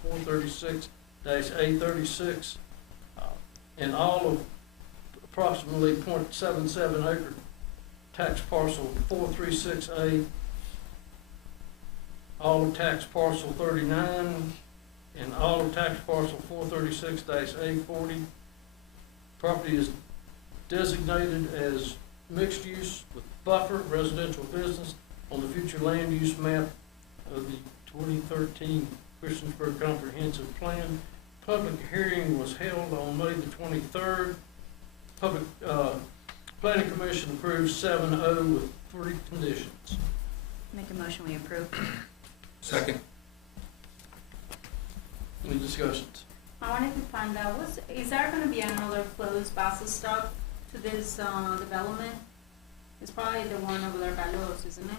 436-A36, and all of approximately .77 acre tax parcel 436A, all of tax parcel 39, and all of tax parcel 436-A40. Property is designated as mixed use with buffer residential business on the future land use map of the 2013 Christiansburg Comprehensive Plan. Public hearing was held on May the 23rd. Planning Commission approved 7-0 with 3 conditions. Make a motion, we approve. Second. Any discussions? I wanted to find out, is there going to be another closed bus stop to this development? It's probably the one over there by Lowe's, isn't it?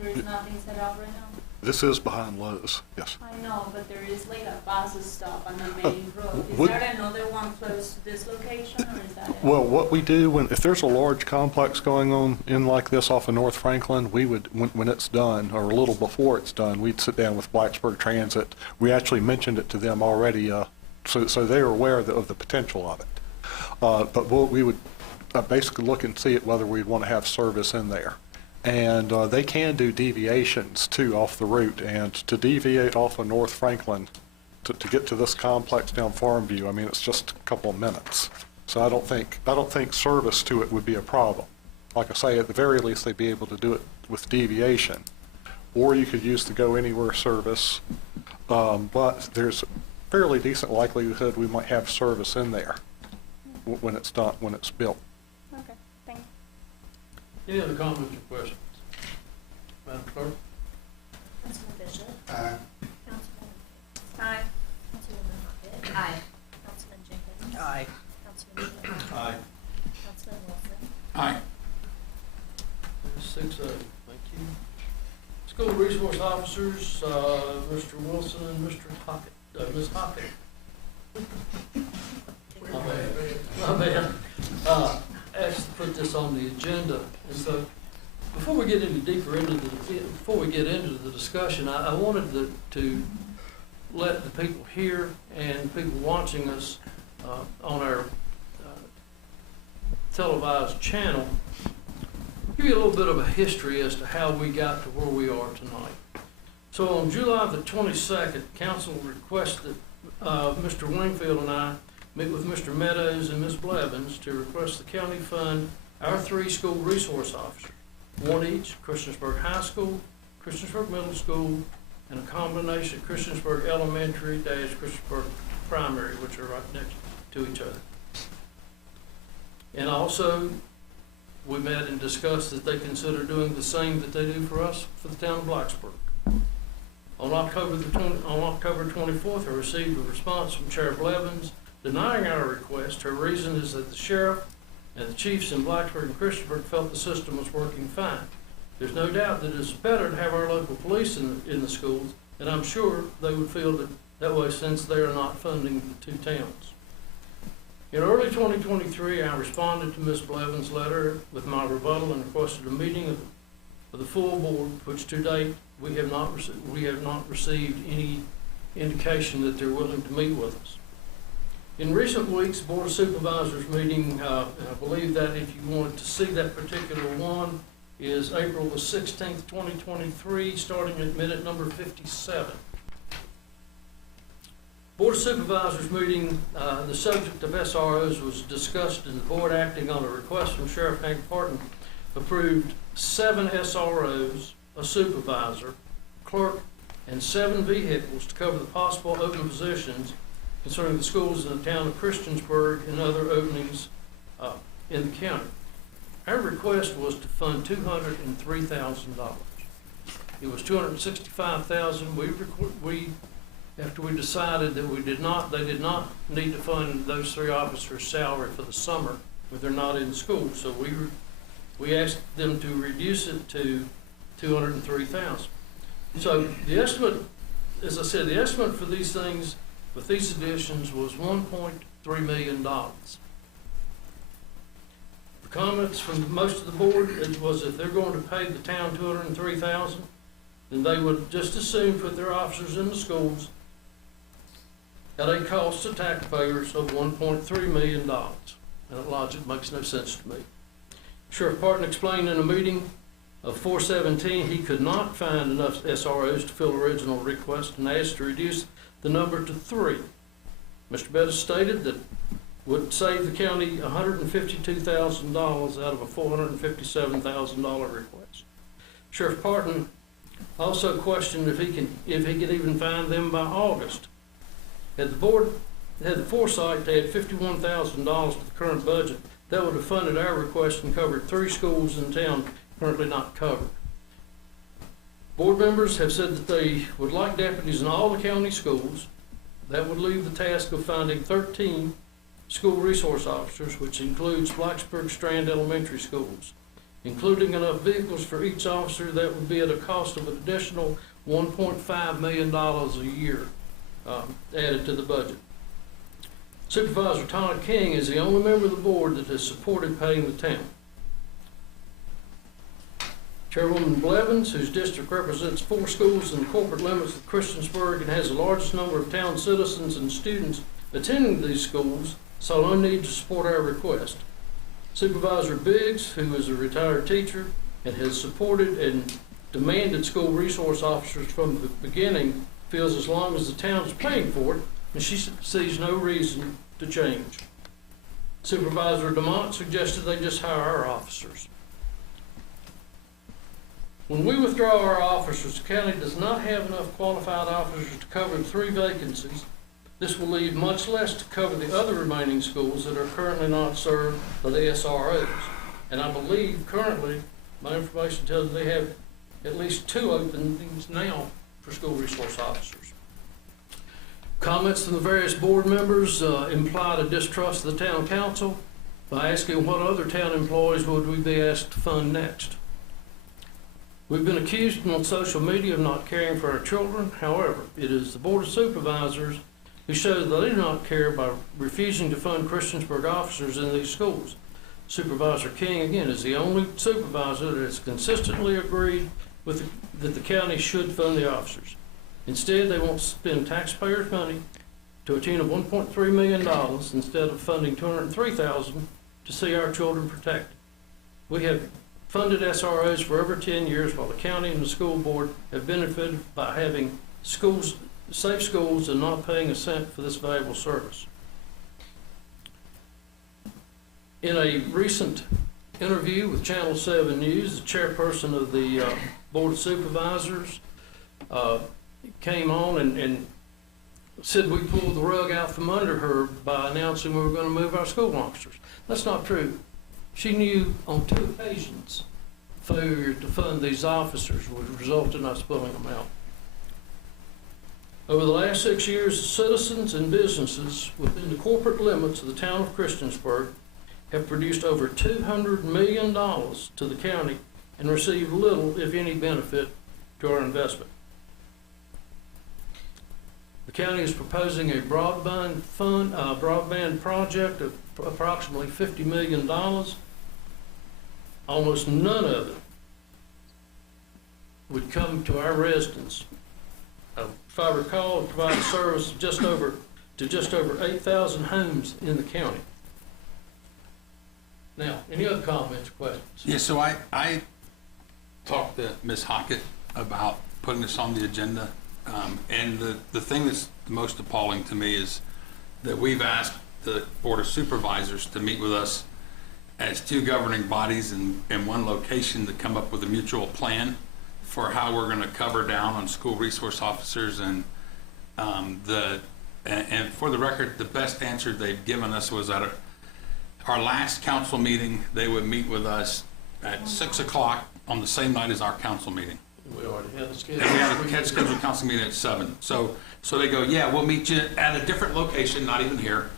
There is nothing set up right now? This is behind Lowe's, yes. I know, but there is like a bus stop on the main road. Is would- there another one close to this location, or is that it? Well, what we do, if there's a large complex going on in like this off of North Franklin, we would, when it's done, or a little before it's done, we'd sit down with Blacksburg Transit. We actually mentioned it to them already, so they're aware of the potential of it. But we would basically look and see it whether we'd want to have service in there. And they can do deviations too off the route, and to deviate off of North Franklin to get to this complex down Farmview, I mean, it's just a couple of minutes. So I don't think service to it would be a problem. Like I say, at the very least, they'd be able to do it with deviation, or you could use the Go Anywhere service. But there's a fairly decent likelihood we might have service in there when it's done, when it's built. Okay, thank you. Any other comments or questions? Madam Clerk? Councilman Bishop. Aye. Councilman. Aye. Councilwoman Hockett. Aye. Councilman Jenkins. Aye. Councilman Eden. Aye. Councilman Wilson. Aye. 6-0, thank you. School resource officers, Mr. Wilson and Mr. Hockett, Ms. Hockett. My bad. Asked to put this on the agenda, and so before we get before we get into the discussion, I wanted to let the people here and people watching us on our televised channel give you a little bit of a history as to how we got to where we are tonight. So on July the 22nd, council requested Mr. Wingfield and I meet with Mr. Meadows and Ms. Blevins to request the county fund our 3 school resource officers, one each, Christiansburg High School, Christiansburg Middle School, and a combination of Christiansburg Elementary - Christiansburg Primary, which are right next to each other. And also, we met and discussed that they consider doing the same that they do for us for the town of Blacksburg. On October 24th, I received a response from Sheriff Blevins denying our request. Her reason is that the sheriff and the chiefs in Blacksburg and Christiansburg felt the system was working fine. There's no doubt that it's better to have our local police in the schools, and I'm sure they would feel that way since they are not funding the 2 towns. In early 2023, I responded to Ms. Blevins' letter with my rebuttal and requested a meeting of the full board, which to date we have not received any indication that they're willing to meet with us. In recent weeks, Board of Supervisors meeting, and I believe that if you wanted to see that particular one, is April the 16th, 2023, starting at minute number 57. Board of Supervisors meeting, the subject of SROs was discussed, and the board, acting on a request from Sheriff Hank Parton, approved 7 SROs, a supervisor, clerk, and 7 vehicles to cover the possible open positions concerning the schools in the town of Christiansburg and other openings in the county. Our request was to fund $203,000. It was $265,000. After we decided that they did not need to fund those 3 officers' salary for the summer when they're not in school, so we asked them to reduce it to $203,000. So the estimate, as I said, the estimate for these things with these additions was $1.3 million. The comments from most of the board was if they're going to pay the town $203,000, then they would just as soon put their officers in the schools at a cost to taxpayers of $1.3 million. And that logic makes no sense to me. Sheriff Parton explained in a meeting of 4/17 he could not find enough SROs to fill original request and asked to reduce the number to 3. Mr. Bettis stated that would save the county $152,000 out of a $457,000 request. Sheriff Parton also questioned if he could even find them by August. Had the board had the foresight to add $51,000 to the current budget, that would have funded our request and covered 3 schools in town currently not covered. Board members have said that they would like deputies in all the county schools. That would leave the task of finding 13 school resource officers, which includes Blacksburg Strand Elementary Schools. Including enough vehicles for each officer, that would be at a cost of an additional $1.5 million a year added to the budget. Supervisor Todd King is the only member of the board that has supported paying the town. Chairwoman Blevins, whose district represents 4 schools in the corporate limits of Christiansburg and has the largest number of town citizens and students attending these schools, saw no need to support our request. Supervisor Biggs, who is a retired teacher and has supported and demanded school resource officers from the beginning, feels as long as the town is paying for it, and she sees no reason to change. Supervisor DeMont suggested they just hire our officers. When we withdraw our officers, the county does not have enough qualified officers to cover the 3 vacancies. This will leave much less to cover the other remaining schools that are currently not served by the SROs. And I believe currently, my information tells me they have at least 2 openings now for school resource officers. Comments from the various board members implied a distrust of the town council by asking what other town employees would we be asked to fund next. We've been accused on social media of not caring for our children. However, it is the Board of Supervisors who shows that they do not care by refusing to fund Christiansburg officers in these schools. Supervisor King, again, is the only supervisor that has consistently agreed with that the county should fund the officers. Instead, they want to spend taxpayers' money to a tune of $1.3 million instead of funding $203,000 to see our children protected. We have funded SROs for over 10 years, while the county and the school board have benefited by having schools, safe schools, and not paying a cent for this valuable service. In a recent interview with Channel 7 News, the chairperson of the Board of Supervisors came on and said we pulled the rug out from under her by announcing we were going to move our school officers. That's not true. She knew on 2 occasions failure to fund these officers would result in us pulling them out. Over the last 6 years, citizens and businesses within the corporate limits of the town of Christiansburg have produced over $200 million to the county and received little, if any, benefit to our investment. The county is proposing a broadband project of approximately $50 million. Almost none of it would come to our residents. If I recall, it provides service to just over 8,000 homes in the county. Now, any other comments or questions? Yeah, so I talked to Ms. Hockett about putting this on the agenda, and the thing that's the most appalling to me is that we've asked the Board of Supervisors to meet with us as 2 governing bodies in one location to come up with a mutual plan for how we're going to cover down on school resource officers, and for the record, the best answer they've given us was at our last council meeting. They would meet with us at 6 o'clock on the same night as our council meeting. We already had a schedule. And we had a scheduled council meeting at 7. So they go, yeah, we'll meet you at a different location, not even here.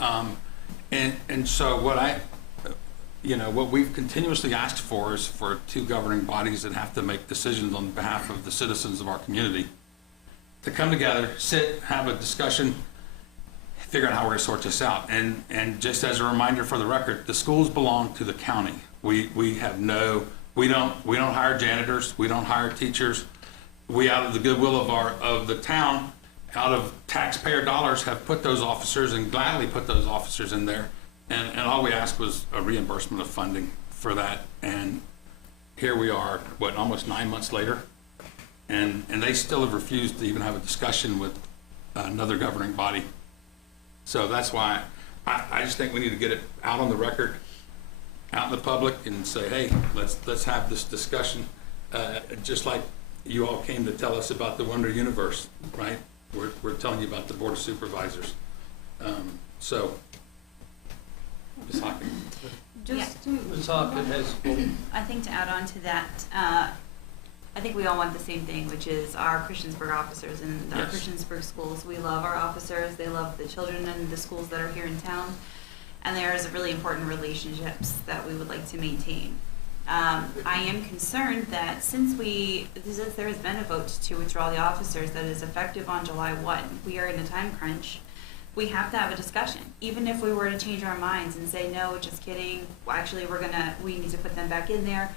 And so what we've continuously asked for is for 2 governing bodies that have to make decisions on behalf of the citizens of our community to come together, sit, have a discussion, figure out how we're gonna sort this out. And just as a reminder for the record, the schools belong to the county. We don't hire janitors, we don't hire teachers. We, out of the goodwill of the town, out of taxpayer dollars, have put those officers and gladly put those officers in there. And all we asked was a reimbursement of funding for that. And here we are, almost 9 months later? And they still have refused to even have a discussion with another governing body. So that's why I just think we need to get it out on the record, out in the public, and say, hey, let's have this discussion, just like you all came to tell us about the Wonder Universe, right? We're telling you about the Board of Supervisors. So, Ms. Hockett. Ms. Hockett has. I think to add on to that, I think we all want the same thing, which is our Christiansburg officers and our Christiansburg schools. We love our officers. They love the children and the schools that are here in town. And there's really important relationships that we would like to maintain. I am concerned that since there has been a vote to withdraw the officers that is effective on July 1, we are in a time crunch. We have to have a discussion. Even if we were to change our minds and say, no, just kidding, well, actually we need to put them back in there.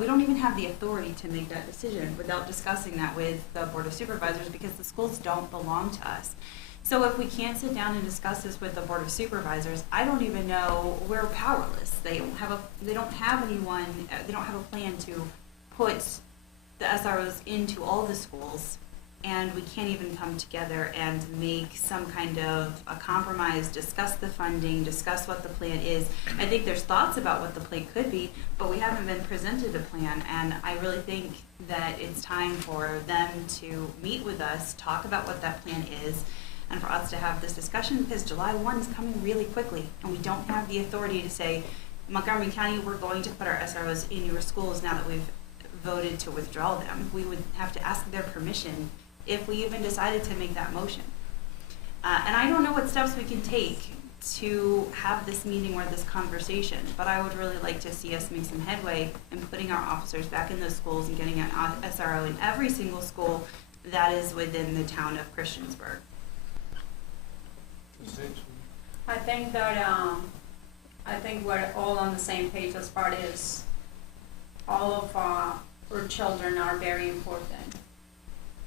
We don't even have the authority to make that decision without discussing that with the Board of Supervisors, because the schools don't belong to us. So if we can't sit down and discuss this with the Board of Supervisors, I don't even know, we're powerless. They don't have anyone, they don't have a plan to put the SROs into all the schools, and we can't even come together and make some kind of a compromise, discuss the funding, discuss what the plan is. I think there's thoughts about what the plan could be, but we haven't been presented a plan, and I really think that it's time for them to meet with us, talk about what that plan is, and for us to have this discussion, because July 1 is coming really quickly, and we don't have the authority to say, Montgomery County, we're going to put our SROs in your schools now that we've voted to withdraw them. We would have to ask their permission if we even decided to make that motion. And I don't know what steps we can take to have this meeting or this conversation, but I would really like to see us make some headway in putting our officers back in those schools and getting an SRO in every single school that is within the town of Christiansburg. I think that we're all on the same page as far as all of our children are very important.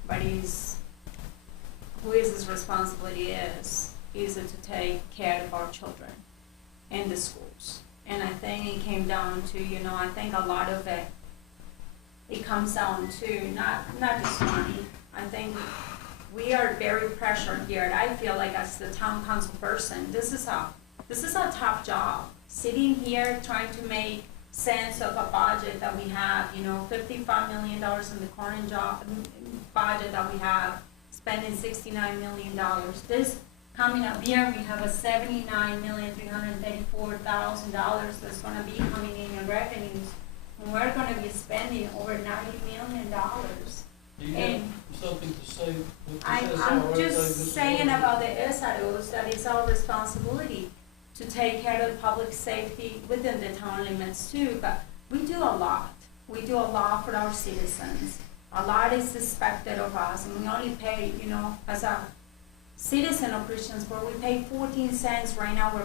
But who is his responsibility is it to take care of our children in the schools. And I think it came down to, I think a lot of it comes down to not just money. I think we are very pressured here. I feel like as the town council person, this is a tough job. Sitting here trying to make sense of a budget that we have, $55 million in the current budget that we have, spending $69 million. This coming up year, we have a $79,334,000 that's going to be coming in revenues, and we're going to be spending over $90 million. Do you have something to say with the I'm just saying about the SROs that it's our responsibility to take care of public safety within the town limits too, but we do a lot. We do a lot for our citizens. A lot is expected of us, and we only pay, as a citizen of Christiansburg, we pay 14 cents. Right now we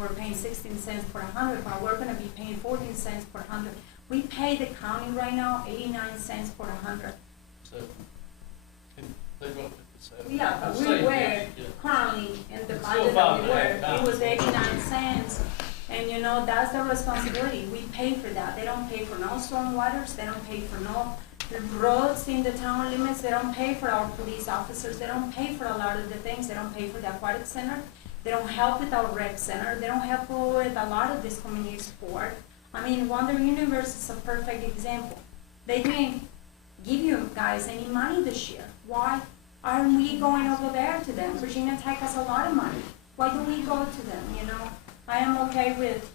were paying 16 cents per 100, but we're going to be paying 14 cents per 100. We pay the county right now 89 cents per 100. So, they wrote it. Yeah, but we were currently in the budget that we were. It was 89 cents. And that's the responsibility. We pay for that. They don't pay for no storm waters. They don't pay for no roads in the town limits. They don't pay for our police officers. They don't pay for a lot of the things. They don't pay for the aquatic center. They don't help with our rec center. They don't help with a lot of this community sport. I mean, Wonder Universe is a perfect example. They didn't give you guys any money this year. Why aren't we going over there to them? Virginia Tech has a lot of money. Why don't we go to them, I am okay with,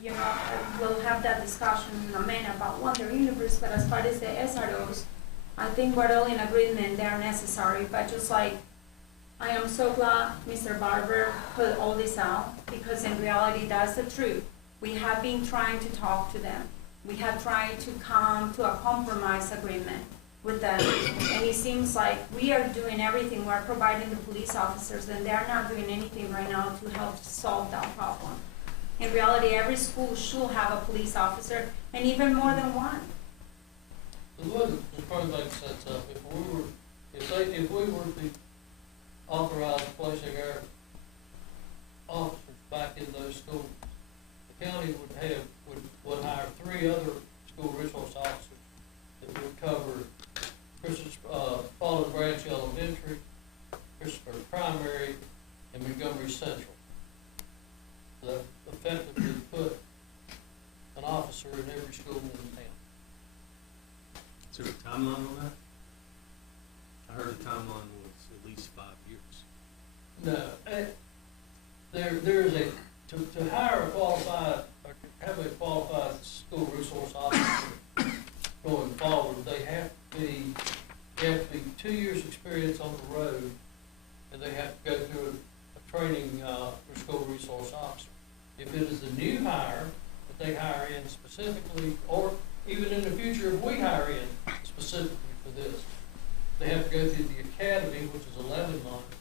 we'll have that discussion in a minute about Wonder Universe, but as far as the SROs, I think we're all in agreement they're necessary, but just like, I am so glad Mr. Barber put all this out, because in reality, that's the truth. We have been trying to talk to them. We have tried to come to a compromise agreement. with them. And it seems like we are doing everything, we're providing the police officers, and they're not doing anything right now to help solve that problem. In reality, every school should have a police officer, and even more than one. The way the program sets up, if we were to authorize placing our officers back in those schools, the county would hire 3 other school resource officers that would cover Fallen Branch Elementary, Christopher Primary, and Montgomery Central. So that effectively put an officer in every school in the town. Is there a timeline on that? I heard the timeline was at least 5 years. No, there is to hire a qualified, or to have a qualified school resource officer going forward, they have to be 2 years experience on the road, and they have to go through a training for school resource officer. If it is a new hire that they hire in specifically, or even in the future if we hire in specifically for this, they have to go through the academy, which is 11 months,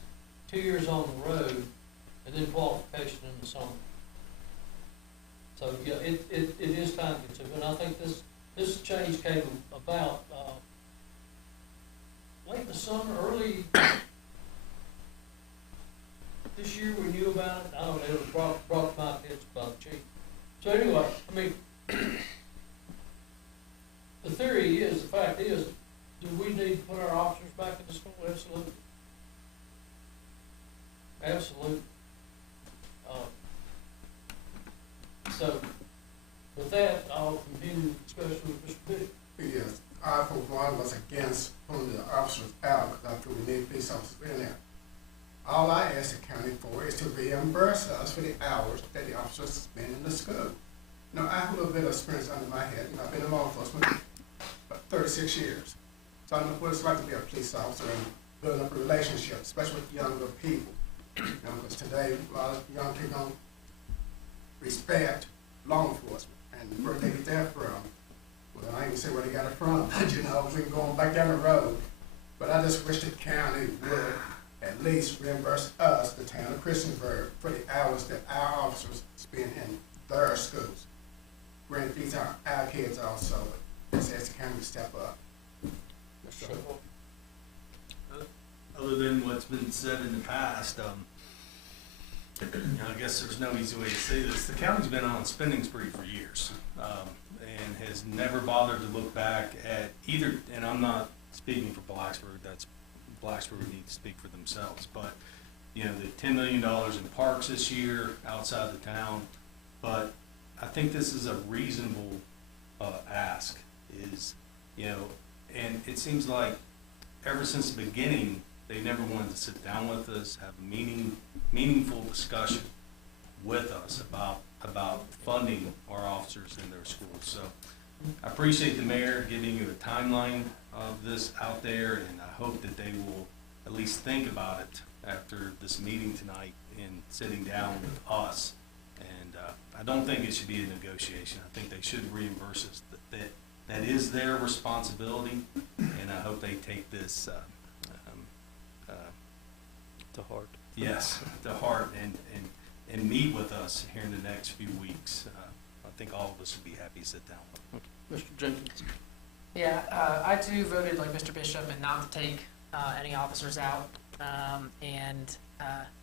2 years on the road, and then qualification in the summer. So yeah, it is time consuming. I think this change came about late in the summer, early this year. We knew about it. I don't know. It was brought to my attention by the chief. So anyway, I mean, the fact is, do we need to put our officers back in the school? Absolutely. Absolutely. So, with that, I'll continue the discussion with Mr. Bishop. Yes, I for one was against pulling the officers out because I feel we need police officers in there. All I ask the county for is to reimburse us for the hours that the officers spend in the school. Now, I have a little bit of experience under my head. You know, I've been in law enforcement for 36 years. So I know what it's like to be a police officer and building up a relationship, especially with younger people. You know, because today, a lot of young people don't respect law enforcement, and where they get that from. Well, I ain't gonna say where they got it from, but you know, we can go back down the road. But I just wish the county would at least reimburse us, the town of Christiansburg, for the hours that our officers spend in their schools. Granted, these are our kids also, but just ask the county to step up. So, Other than what's been said in the past, I guess there's no easy way to say this. The county's been on a spending spree for years, and has never bothered to look back at either, and I'm not speaking for Blacksburg, Blacksburg needs to speak for themselves, but, you know, the $10 million in parks this year outside the town, but I think this is a reasonable ask, is, you know, and it seems like ever since the beginning, they never wanted to sit down with us, have a meaningful discussion with us about funding our officers in their schools. So I appreciate the mayor giving you a timeline of this out there, and I hope that they will at least think about it after this meeting tonight in sitting down with us. And I don't think it should be a negotiation. I think they should reimburse us. That is their responsibility, and I hope they take this to heart. Yes, to heart, and meet with us here in the next few weeks. I think all of us would be happy to sit down with them. Mr. Jenkins. Yeah, I too voted like Mr. Bishop and not to take any officers out, and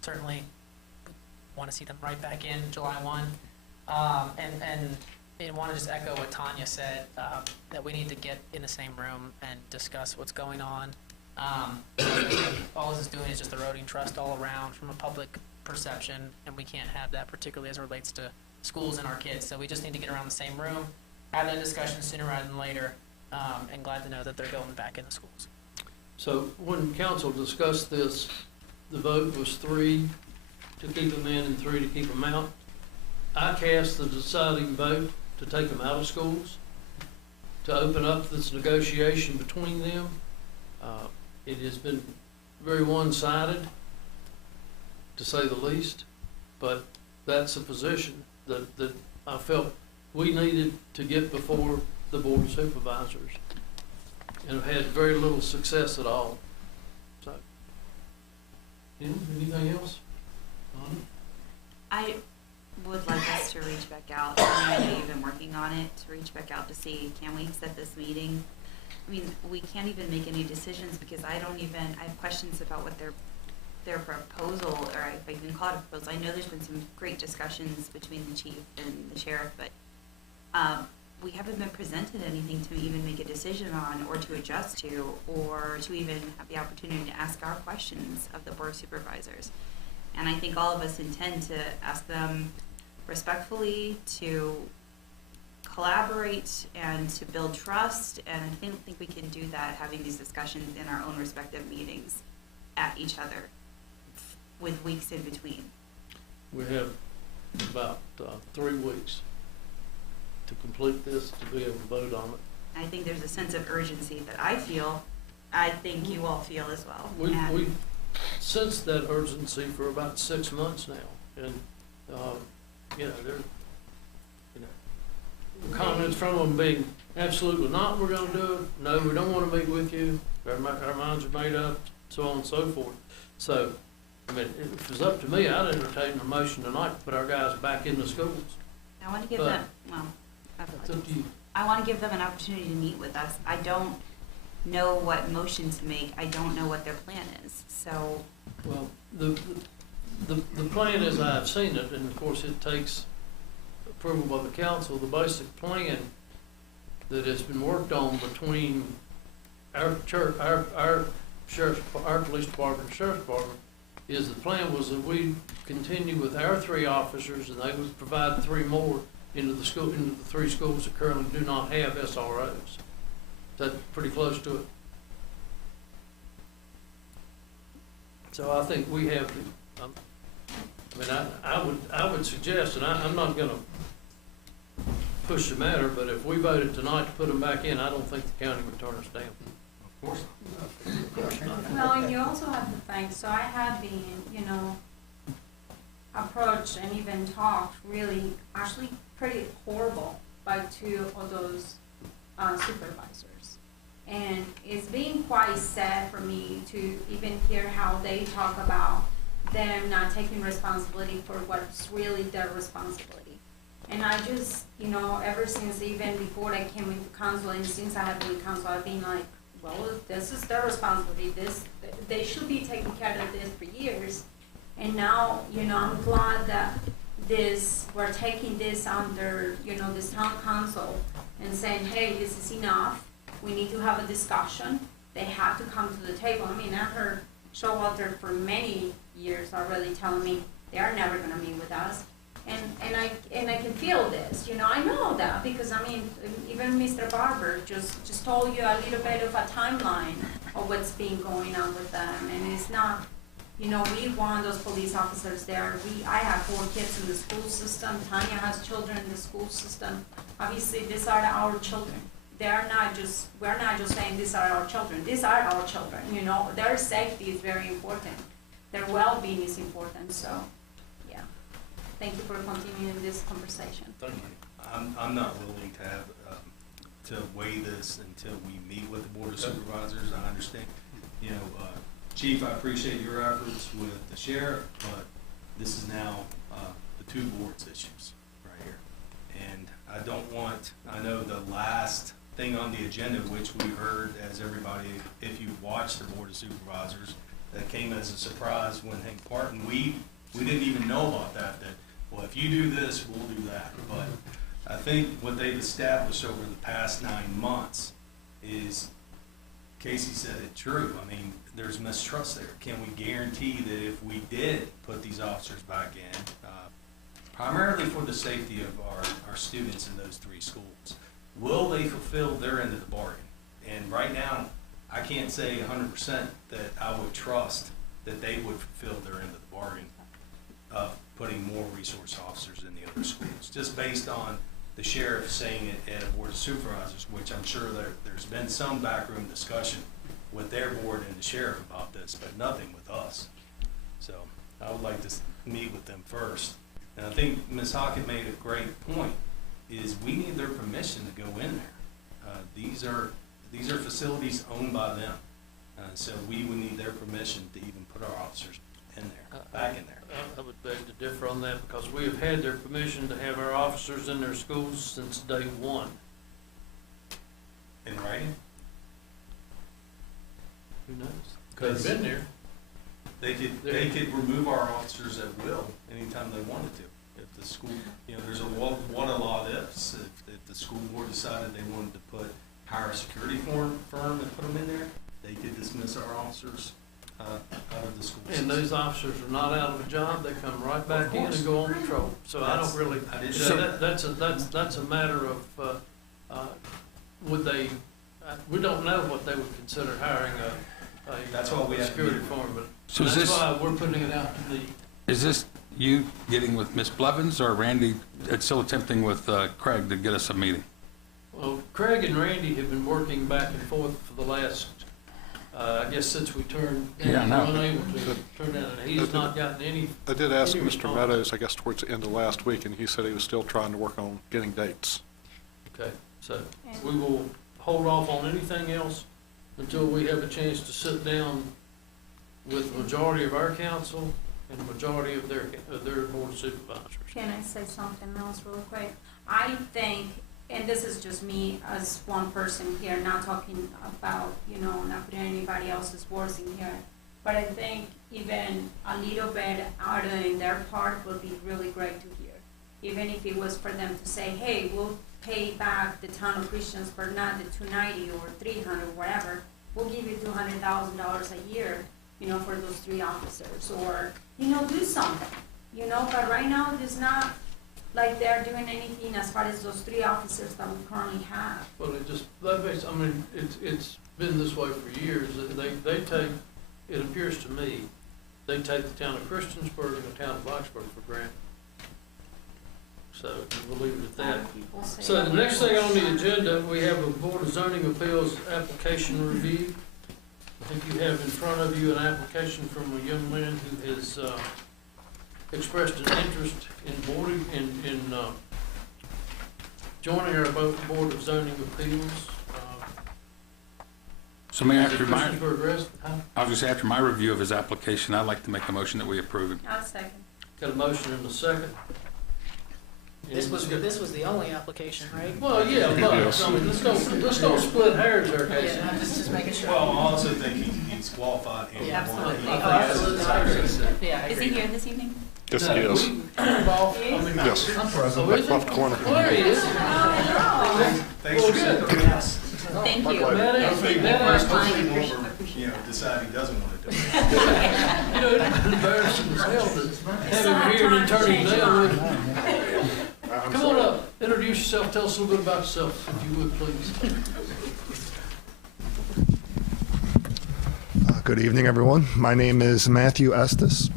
certainly want to see them right back in July 1. And want to just echo what Tanya said, that we need to get in the same room and discuss what's going on. All this is doing is just eroding trust all around from a public perception, and we can't have that, particularly as it relates to schools and our kids. So we just need to get around the same room, have that discussion sooner rather than later, and glad to know that they're going back into schools. So when council discussed this, the vote was 3 to keep them in and 3 to keep them out. I cast the deciding vote to take them out of schools, to open up this negotiation between them. It has been very one-sided, to say the least, but that's a position that I felt we needed to get before the Board of Supervisors. and have had very little success at all. So, anything else? I would like us to reach back out. I know you've been working on it, to reach back out to see, can we set this meeting? I mean, we can't even make any decisions because I have questions about what their proposal, or if I can call it a proposal. I know there's been some great discussions between the chief and the sheriff, but we haven't been presented anything to even make a decision on, or to adjust to, or to even have the opportunity to ask our questions of the board of supervisors. And I think all of us intend to ask them respectfully, to collaborate and to build trust, and I think we can do that having these discussions in our own respective meetings at each other with weeks in between. We have about 3 weeks to complete this, to be able to vote on it. I think there's a sense of urgency that I feel, I think you all feel as well. We've sensed that urgency for about 6 months now, and there, comments from them being absolutely not, we're going to do it. No, we don't want to meet with you. Our minds are made up, so on and so forth. So, I mean, if it was up to me, I'd entertain a motion tonight to put our guys back in the schools. I want to give them, I want to give them an opportunity to meet with us. I don't know what motion to make. I don't know what their plan is. So, well, the plan as I've seen it, and of course it takes approval by the council, the basic plan that has been worked on between our church, our sheriff's, our police department, and sheriff's department, is the plan was that we continue with our 3 officers, and they would provide 3 more into the 3 schools that currently do not have SROs. Is that pretty close to it? So I think we have I would suggest, and I'm not going to push the matter, but if we voted tonight to put them back in, I don't think the county would turn us down. Of course not. Well, and you also have to think, so I have been, approached and even talked really, actually pretty horrible by 2 of those supervisors. And it's been quite sad for me to even hear how they talk about them not taking responsibility for what's really their responsibility. And I just, ever since even before I came into council, and since I have been in council, I've been like, well, this is their responsibility. They should be taking care of this for years. And now, I'm glad that we're taking this under, this town council and saying, hey, this is enough. We need to have a discussion. They have to come to the table. I mean, I heard Showalter for many years already telling me they are never going to meet with us. And I can feel this, I know that, because even Mr. Barber just told you a little bit of a timeline of what's been going on with them, and it's not, we want those police officers there. I have 4 kids in the school system. Tanya has children in the school system. Obviously, these are our children. We're not just saying these are our children. These are our children, their safety is very important. Their well-being is important, so. Thank you for continuing this conversation. Thank you. I'm not willing to have, to weigh this until we meet with the Board of Supervisors. I understand, Chief, I appreciate your efforts with the sheriff, but this is now the 2 boards issues right here. And I know the last thing on the agenda, which we heard, as everybody, if you watched the Board of Supervisors, that came as a surprise when Hank Parton, we didn't even know about that, well, if you do this, we'll do that. But I think what they've established over the past 9 months is, Casey said it true. I mean, there's mistrust there. Can we guarantee that if we did put these officers back in, primarily for the safety of our students in those 3 schools, will they fulfill their end of the bargain? And right now, I can't say 100% that I would trust that they would fulfill their end of the bargain of putting more resource officers in the other schools, just based on the sheriff saying it at a Board of Supervisors, which I'm sure there's been some backroom discussion with their board and the sheriff about this, but nothing with us. So I would like to meet with them first. And I think Ms. Hockett made a great point, is we need their permission to go in there. these are facilities owned by them. So we would need their permission to even put our officers in there, back in there. I would beg to differ on that because we have had their permission to have our officers in their schools since day one. In writing? Who knows? They've been there. They could remove our officers at will anytime they wanted to. If the school, there's a what a lot ifs. If the school board decided they wanted to hire a security firm and put them in there, they could dismiss our officers out of the school system. And those officers are not out of a job, they come right back in and go on patrol. So I don't really, that's a matter of, would they, we don't know what they would consider hiring That's why we have to security be- firm, but So is that's this- why we're putting it out to the, Is this you getting with Ms. Blevins or Randy still attempting with Craig to get us a meeting? well, Craig and Randy have been working back and forth for the last, I guess since we turned, Yeah, I know. unable to turn down, and he's not gotten any. I did ask any Mr. response. Meadows, I guess towards the end of last week, and he said he was still trying to work on getting dates. Okay, so we will hold off on anything else until we have a chance to sit down with the majority of our council and the majority of their board of supervisors. Can I say something else real quick? I think, and this is just me as one person here, not talking about, not putting anybody else's words in here, but I think even a little bit out in their part would be really great to hear. Even if it was for them to say, hey, we'll pay back the town of Christiansburg, not the 290 or 300, whatever, we'll give you $200,000 a year, for those 3 officers, or, do something, but right now, it's not like they're doing anything as far as those 3 officers that we currently have. Well, it's been this way for years. They take, it appears to me, they take the town of Christiansburg and the town of Blacksburg for granted. So we'll leave it at that. So the next thing on the agenda, we have a Board of Zoning Appeals application review. I think you have in front of you an application from a young man who has expressed an interest in joining our Board of Zoning Appeals. So may after my, Christiansburg resident, huh? I was just after my review of his application, I'd like to make a motion that we approve it. I'll second. Got a motion and a second. This was the only application, right? Well, yeah, but, I mean, let's don't split hairs there, Casey. Yeah, I'm just making sure. Well, I also think he's qualified and Yeah, absolutely. wanted- Oh, absolutely. I agree. Yeah, I Is he agree. here this evening? Yes, No, he is. Yes. Left corner. Well, there he is. Thanks for setting the rules. Thank you. That is, Hopefully he won't, decide he doesn't want to do it. it's embarrassing as hell to have him here and then turn him down. Come on up, introduce yourself, tell us a little bit about yourself, if you would, please. Good evening, everyone. My name is Matthew Estes.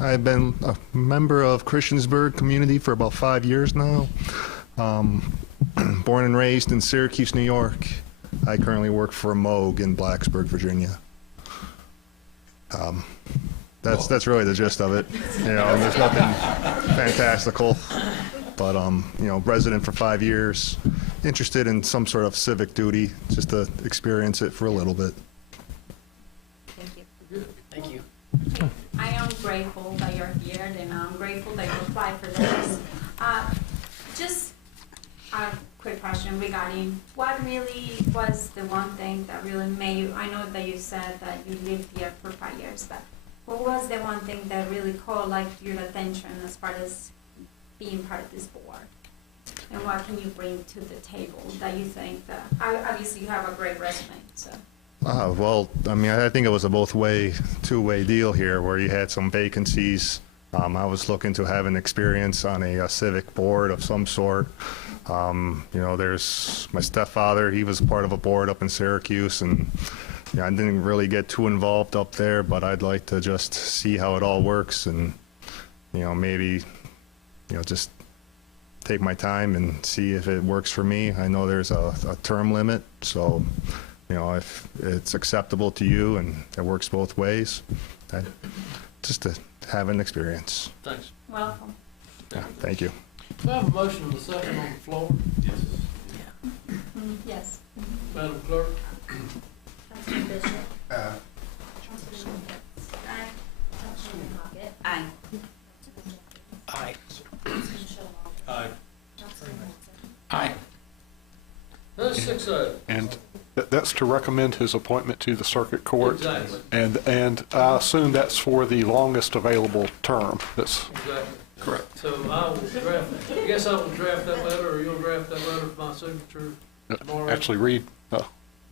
I've been a member of Christiansburg community for about 5 years now. Born and raised in Syracuse, New York. I currently work for Moog in Blacksburg, Virginia. That's really the gist of it. There's nothing fantastical, but resident for 5 years, interested in some sort of civic duty, just to experience it for a little bit. Thank you. I am grateful that you're here, and I'm grateful that you applied for this. Just a quick question regarding what really was the one thing that really made you, I know that you said that you lived here for 5 years, but what was the one thing that really caught your attention as far as being part of this board? And what can you bring to the table that you think that, obviously you have a great resume, so. Well, I think it was a two-way deal here where you had some vacancies. I was looking to have an experience on a civic board of some sort. There's my stepfather, he was part of a board up in Syracuse, and I didn't really get too involved up there, but I'd like to just see how it all works and, maybe, just take my time and see if it works for me. I know there's a term limit, so if it's acceptable to you and it works both ways, just to have an experience. Thanks. Welcome. Yeah, thank you. Do I have a motion and a second on the floor? Yes. Madam Clerk? Councilman Bishop. Aye. Councilman Hicks. Aye. Councilman Hockett. Aye. Councilman Jenkins. Aye. Councilman Showalter. Aye. Councilman Wilson. Aye. That's 6-0. And that's to recommend his appointment to the circuit court. Exactly. And I assume that's for the longest available term. That's Exactly. correct. So I will draft, I guess I will draft that letter, or you'll draft that letter for my signature tomorrow. Actually, Reed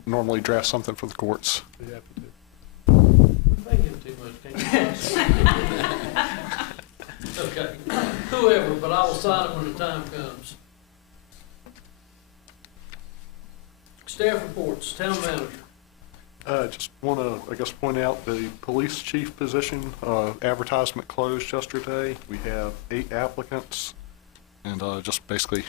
normally drafts something for the courts. Be happy to. Thank you too much, can't you? Okay, whoever, but I will sign it when the time comes. Staff reports, town manager. Just want to, I guess, point out the police chief position, advertisement closed yesterday. We have 8 applicants, and just basically,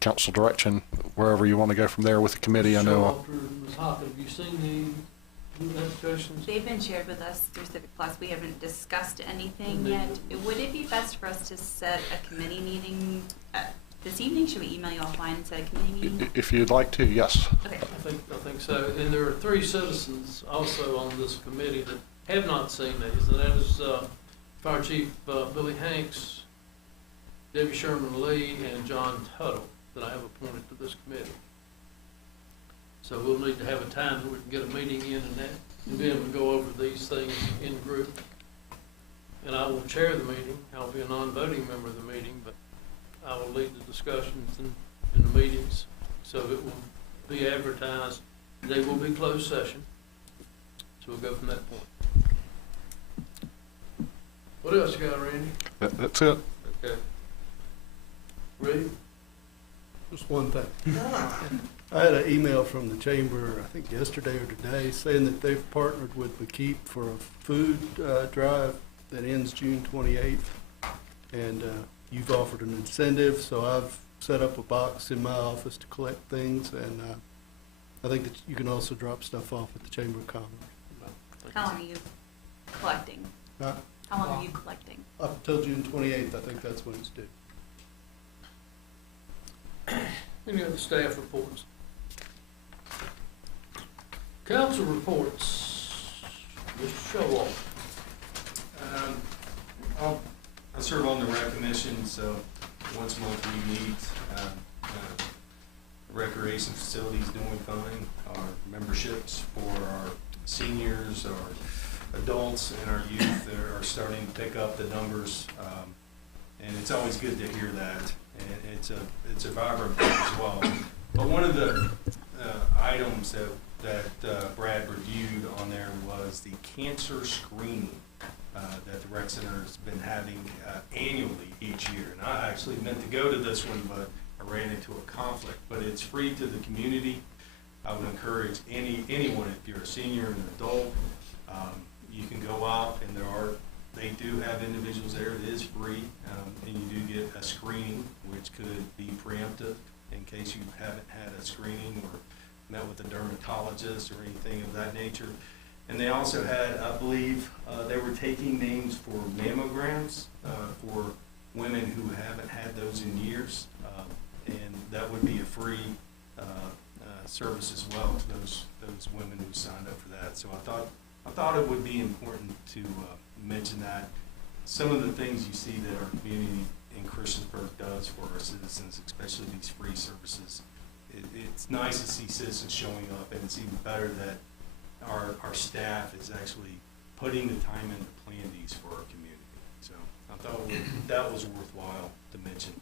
council direction, wherever you want to go from there with the committee. I know. Ms. Hoppin, have you seen the applications? They've been shared with us through Civic Plus. We haven't discussed anything Indeed. yet. Would it be best for us to set a committee meeting this evening? Should we email you offline and set a committee meeting? If you'd like to, yes. Okay. I think so. And there are 3 citizens also on this committee that have not seen these, and that is Fire Chief Billy Hanks, Debbie Sherman Lee, and John Tuttle that I have appointed to this committee. So we'll need to have a time that we can get a meeting in and be able to go over these things in group. And I will chair the meeting. I'll be a non-voting member of the meeting, but I will lead the discussions in the meetings. So it will be advertised. They will be closed session. So we'll go from that point. What else you got, Randy? That's it. Okay. Ready? Just one thing. I had an email from the chamber, I think yesterday or today, saying that they've partnered with McKeep for a food drive that ends June 28th. And you've offered an incentive, so I've set up a box in my office to collect things. And I think that you can also drop stuff off at the Chamber of Commerce. How long are you collecting? Huh? How long are you collecting? Up until June 28th, I think that's when it's due. Any other staff reports? Council reports. Mr. Showalter. I serve on the rec commission, so once a month we meet. Recreation facilities doing fine. Our memberships for our seniors, our adults, and our youth are starting to pick up the numbers, and it's always good to hear that. And it's a vibrant group as well. But one of the items that Brad reviewed on there was the cancer screening that the rec center has been having annually each year. And I actually meant to go to this one, but I ran into a conflict. But it's free to the community. I would encourage anyone, if you're a senior and an adult, you can go out, and they do have individuals there. It is free, and you do get a screening, which could be preemptive in case you haven't had a screening or met with a dermatologist or anything of that nature. And they also had, I believe, they were taking names for mammograms for women who haven't had those in years, and that would be a free service as well to those women who signed up for that. So I thought it would be important to mention that. Some of the things you see that our community in Christiansburg does for our citizens, especially these free services, it's nice to see citizens showing up, and it's even better that our staff is actually putting the time in to plan these for our community. So I thought that was worthwhile to mention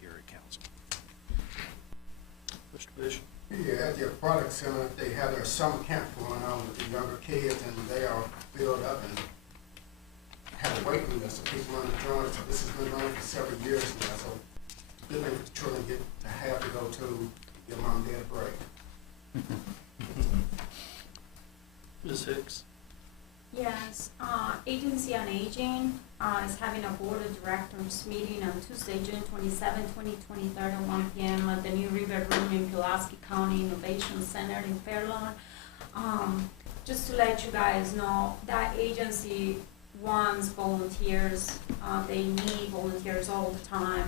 here at council. Mr. Bishop. Yeah, at the aquatic center, they have their summer camp going on with the younger kids, and they are filled up and have a waiting list of people on the joint. So this has been running for several years now. So good thing for the children get to have to go to give mom and dad a break. Ms. Hicks. Yes, Agency on Aging is having a board of directors meeting on Tuesday, June 27, 2023 at 1 p.m. at the New River Room in Pulaski County Innovation Center in Fairlawn. Just to let you guys know, that agency wants volunteers. They need volunteers all the time,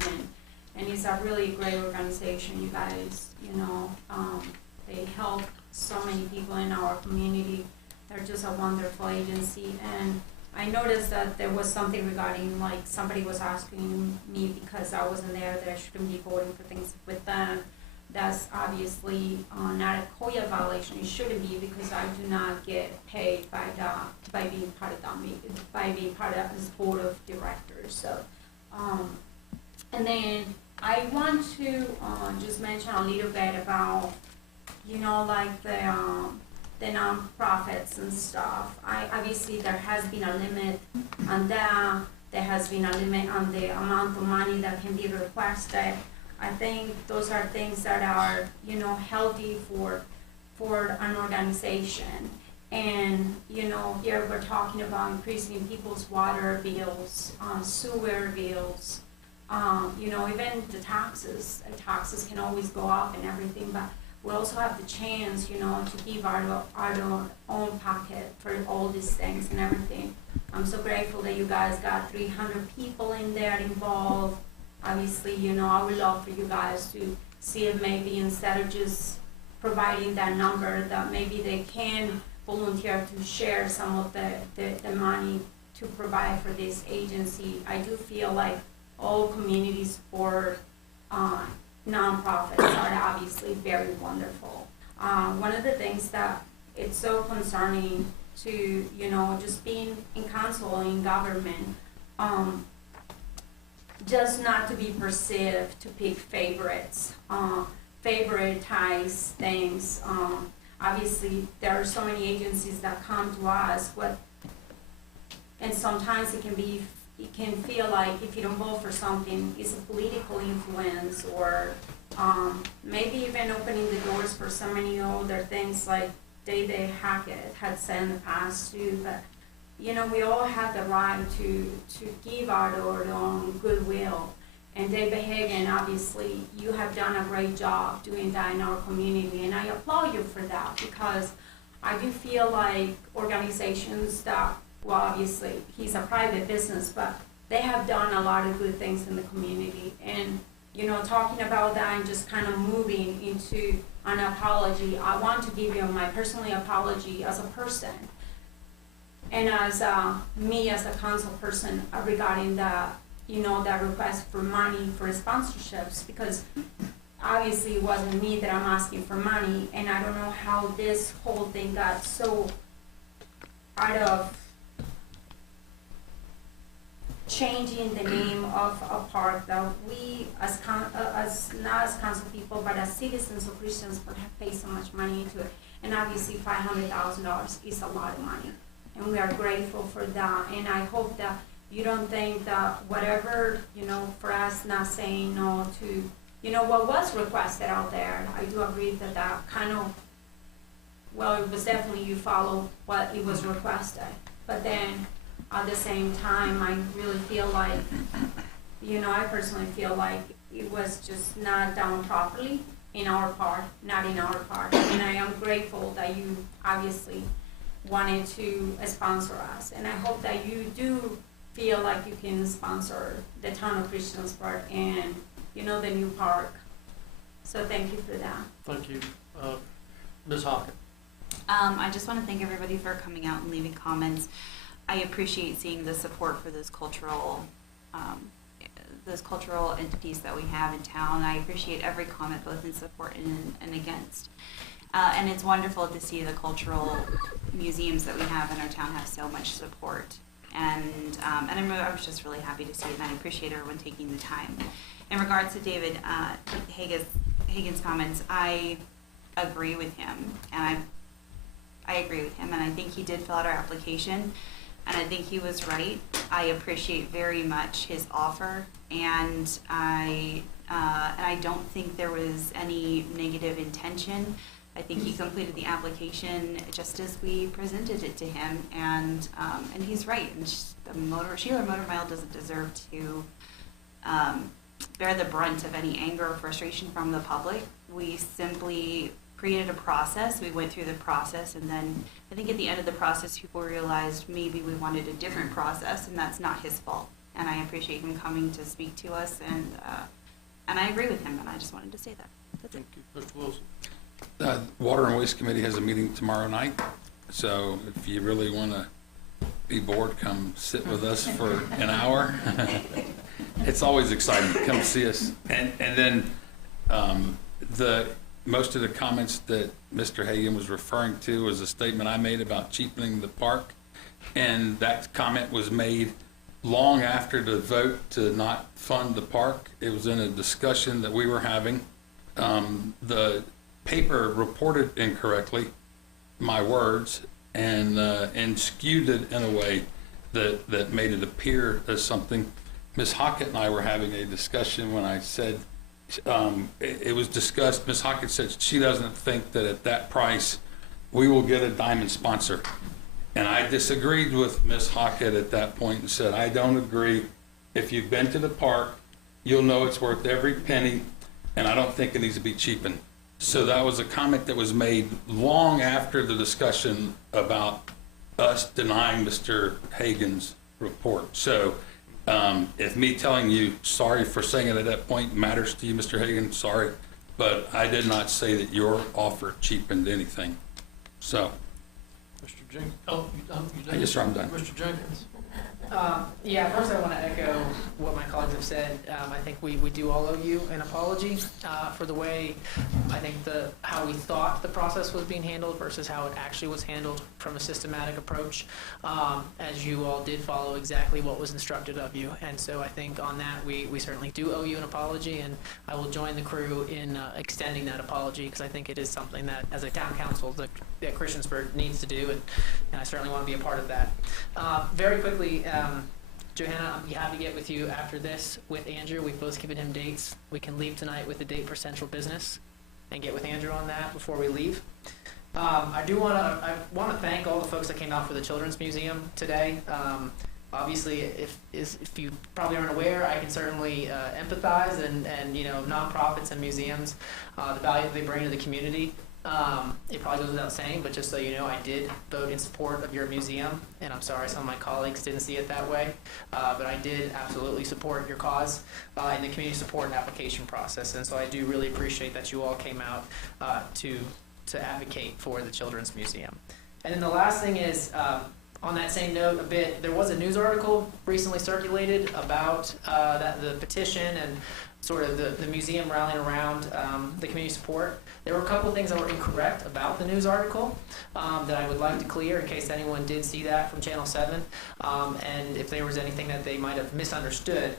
and it's a really great organization, you guys, They help so many people in our community. They're just a wonderful agency. And I noticed that there was something regarding, like, somebody was asking me because I wasn't there that I shouldn't be voting for things with them. That's obviously not a COIA violation. It shouldn't be, because I do not get paid by being part of this board of directors. So, and then I want to just mention a little bit about, like the nonprofits and stuff. Obviously there has been a limit on that. There has been a limit on the amount of money that can be requested. I think those are things that are, healthy for an organization. And, here we're talking about increasing people's water bills, sewer bills, even the taxes. Taxes can always go up and everything, but we also have the chance, to give our own pocket for all these things and everything. I'm so grateful that you guys got 300 people in there involved. Obviously, I would love for you guys to see if maybe instead of just providing that number, that maybe they can volunteer to share some of the money to provide for this agency. I do feel like all community support nonprofits are obviously very wonderful. One of the things that it's so concerning to, just being in council, in government, just not to be perceived to pick favorites, favoritize things. Obviously, there are so many agencies that come to us, and sometimes it can feel like if you don't vote for something, it's a political influence, or maybe even opening the doors for so many other things like David Hackett had said in the past too. But we all have the right to give out our own goodwill. And David Hagan, obviously, you have done a great job doing that in our community, and I applaud you for that, because I do feel like organizations that, well, obviously, he's a private business, but they have done a lot of good things in the community. And, talking about that and just kind of moving into an apology, I want to give you my personal apology as a person, and as me as a council person regarding that request for money for sponsorships, because obviously it wasn't me that I'm asking for money, and I don't know how this whole thing got so out of changing the name of a park that we as not as council people but as citizens of Christians have paid so much money into it. And obviously $500,000 is a lot of money, and we are grateful for that. And I hope that you don't think that whatever, for us not saying no to, what was requested out there, I do agree that kind of, well, it was definitely you follow what it was requested. But then at the same time, I really feel like, I personally feel like it was just not done properly not in our part. And I am grateful that you obviously wanted to sponsor us. And I hope that you do feel like you can sponsor the town of Christiansburg and, the new park. So thank you for that. Thank you. Ms. Hockett. I just want to thank everybody for coming out and leaving comments. I appreciate seeing the support for those cultural entities that we have in town. I appreciate every comment, both in support and against. And it's wonderful to see the cultural museums that we have in our town have so much support. And I was just really happy to see it, and I appreciate everyone taking the time. In regards to David Hagan's comments, I agree with him, and I agree with him, and I think he did fill out our application, and I think he was right. I appreciate very much his offer, and I don't think there was any negative intention. I think he completed the application just as we presented it to him, and he's right. And Sheeler Motor Mile doesn't deserve to bear the brunt of any anger or frustration from the public. We simply created a process. We went through the process, and then I think at the end of the process, people realized maybe we wanted a different process, and that's not his fault. And I appreciate him coming to speak to us, and I agree with him, and I just wanted to say that. That's Thank you. Mr. Wilson. Water and Waste Committee has a meeting tomorrow night, so if you really want to be bored, come sit with us for an hour. It's always exciting. Come see us. And then most of the comments that Mr. Hagan was referring to was a statement I made about cheapening the park, and that comment was made long after the vote to not fund the park. It was in a discussion that we were having. The paper reported incorrectly my words and skewed it in a way that made it appear as something. Ms. Hockett and I were having a discussion when I said, it was discussed, Ms. Hockett said she doesn't think that at that price we will get a diamond sponsor. And I disagreed with Ms. Hockett at that point and said, I don't agree. If you've been to the park, you'll know it's worth every penny, and I don't think it needs to be cheapened. So that was a comment that was made long after the discussion about us denying Mr. Hagan's report. So if me telling you sorry for saying it at that point matters to you, Mr. Hagan, sorry, but I did not say that your offer cheapened anything. So. Mr. Jenkins, oh, you done? Yes, sir, I'm done. Mr. Jenkins? Yeah, first I want to echo what my colleagues have said. I think we do all owe you an apology for the way I think how we thought the process was being handled versus how it actually was handled from a systematic approach, as you all did follow exactly what was instructed of you. And so I think on that we certainly do owe you an apology, and I will join the crew in extending that apology, because I think it is something that as a town council that Christiansburg needs to do, and I certainly want to be a part of that. Very quickly, Johanna, I'll be happy to get with you after this with Andrew. We've both given him dates. We can leave tonight with a date for central business and get with Andrew on that before we leave. I want to thank all the folks that came out for the Children's Museum today. Obviously, if you probably aren't aware, I can certainly empathize and nonprofits and museums, the value that they bring to the community. It probably goes without saying, but just so you know, I did vote in support of your museum, and I'm sorry some of my colleagues didn't see it that way, but I did absolutely support your cause in the community support and application process, and so I do really appreciate that you all came out to advocate for the Children's Museum. And then the last thing is, on that same note a bit, there was a news article recently circulated about the petition and sort of the museum rallying around the community support. There were a couple of things that were incorrect about the news article that I would like to clear in case anyone did see that from Channel 7, and if there was anything that they might have misunderstood.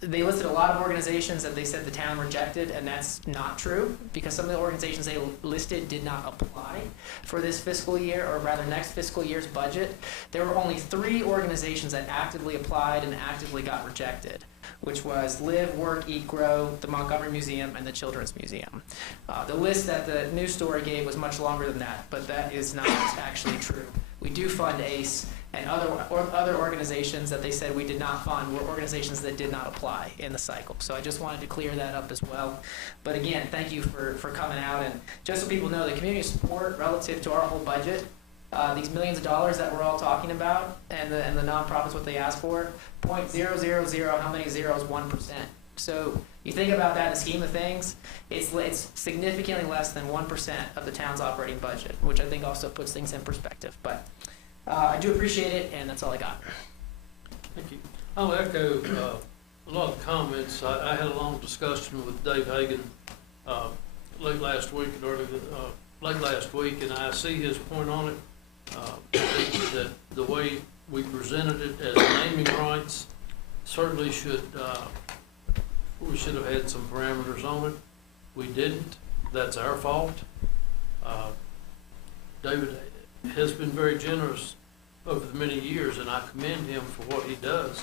They listed a lot of organizations that they said the town rejected, and that's not true, because some of the organizations they listed did not apply for this fiscal year, or rather next fiscal year's budget. There were only 3 organizations that actively applied and actively got rejected, which was Live, Work, Eat, Grow, the Montgomery Museum, and the Children's Museum. The list that the news story gave was much longer than that, but that is not actually true. We do fund ACE, and other organizations that they said we did not fund were organizations that did not apply in the cycle. So I just wanted to clear that up as well. But again, thank you for coming out. And just so people know, the community support relative to our whole budget, these millions of dollars that we're all talking about, and the nonprofits, what they ask for, 0.000, how many zeros? 1%. So you think about that in the scheme of things, it's significantly less than 1% of the town's operating budget, which I think also puts things in perspective. But I do appreciate it, and that's all I got. Thank you. I'll echo a lot of comments. I had a long discussion with Dave Hagan late last week, and I see his point on it. That the way we presented it as naming rights certainly we should have had some parameters on it. We didn't. That's our fault. David has been very generous over the many years, and I commend him for what he does.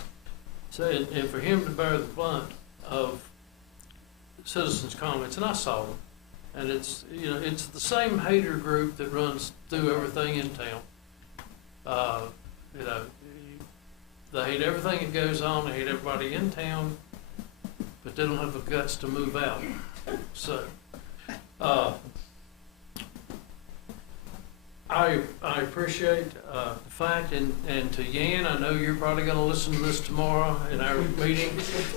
So, and for him to bear the brunt of citizens' comments, and I saw them, and it's the same hater group that runs through everything in town. They hate everything that goes on. They hate everybody in town, but they don't have the guts to move out. So, I appreciate the fact, and to Yan, I know you're probably going to listen to this tomorrow in our meeting.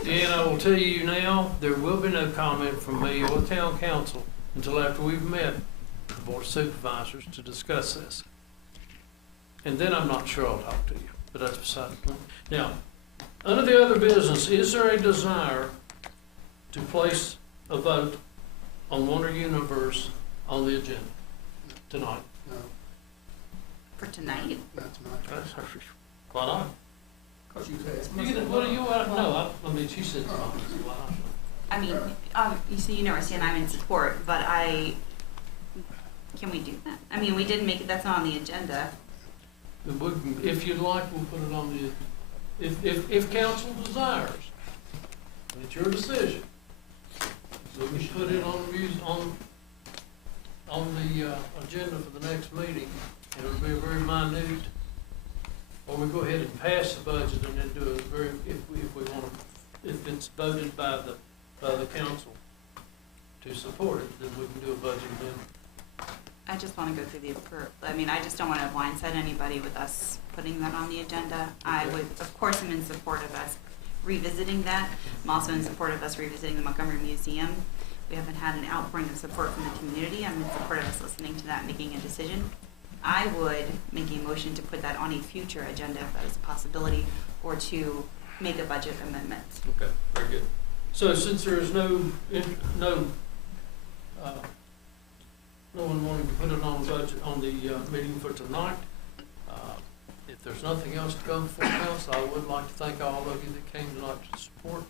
Yan, I will tell you now, there will be no comment from me or the town council until after we've met the Board of Supervisors to discuss this. And then I'm not sure I'll talk to you, but that's beside the point. Now, under the other business, is there a desire to place a vote on Wonder Universe on the agenda tonight? No, For tonight? not tonight. Why not? Because you asked You me. get it, what do you want? No, I mean, she said tonight. Why not? I mean, you see, you understand I'm in support, but can we do that? I mean, we didn't make it, that's not on the agenda. If you'd like, we'll put it on the, if council desires, it's your decision. So we can put it on the agenda for the next meeting, and it'll be a very minute, or we go ahead and pass the budget and then do a very, if we want to, if it's voted by the council to support it, then we can do a budget amendment. I just want to go through I mean, I just don't want to blindside anybody with us putting that on the agenda. I would, of course, I'm in support of us revisiting that. I'm also in support of us revisiting the Montgomery Museum. We haven't had an outpouring of support from the community. I'm in support of us listening to that and making a decision. I would make a motion to put that on a future agenda if that is a possibility, or to make a budget amendment. Okay, very good. So since there is no one wanting to put it on the budget, on the meeting for tonight, if there's nothing else to come before council, I would like to thank all of you that came tonight to support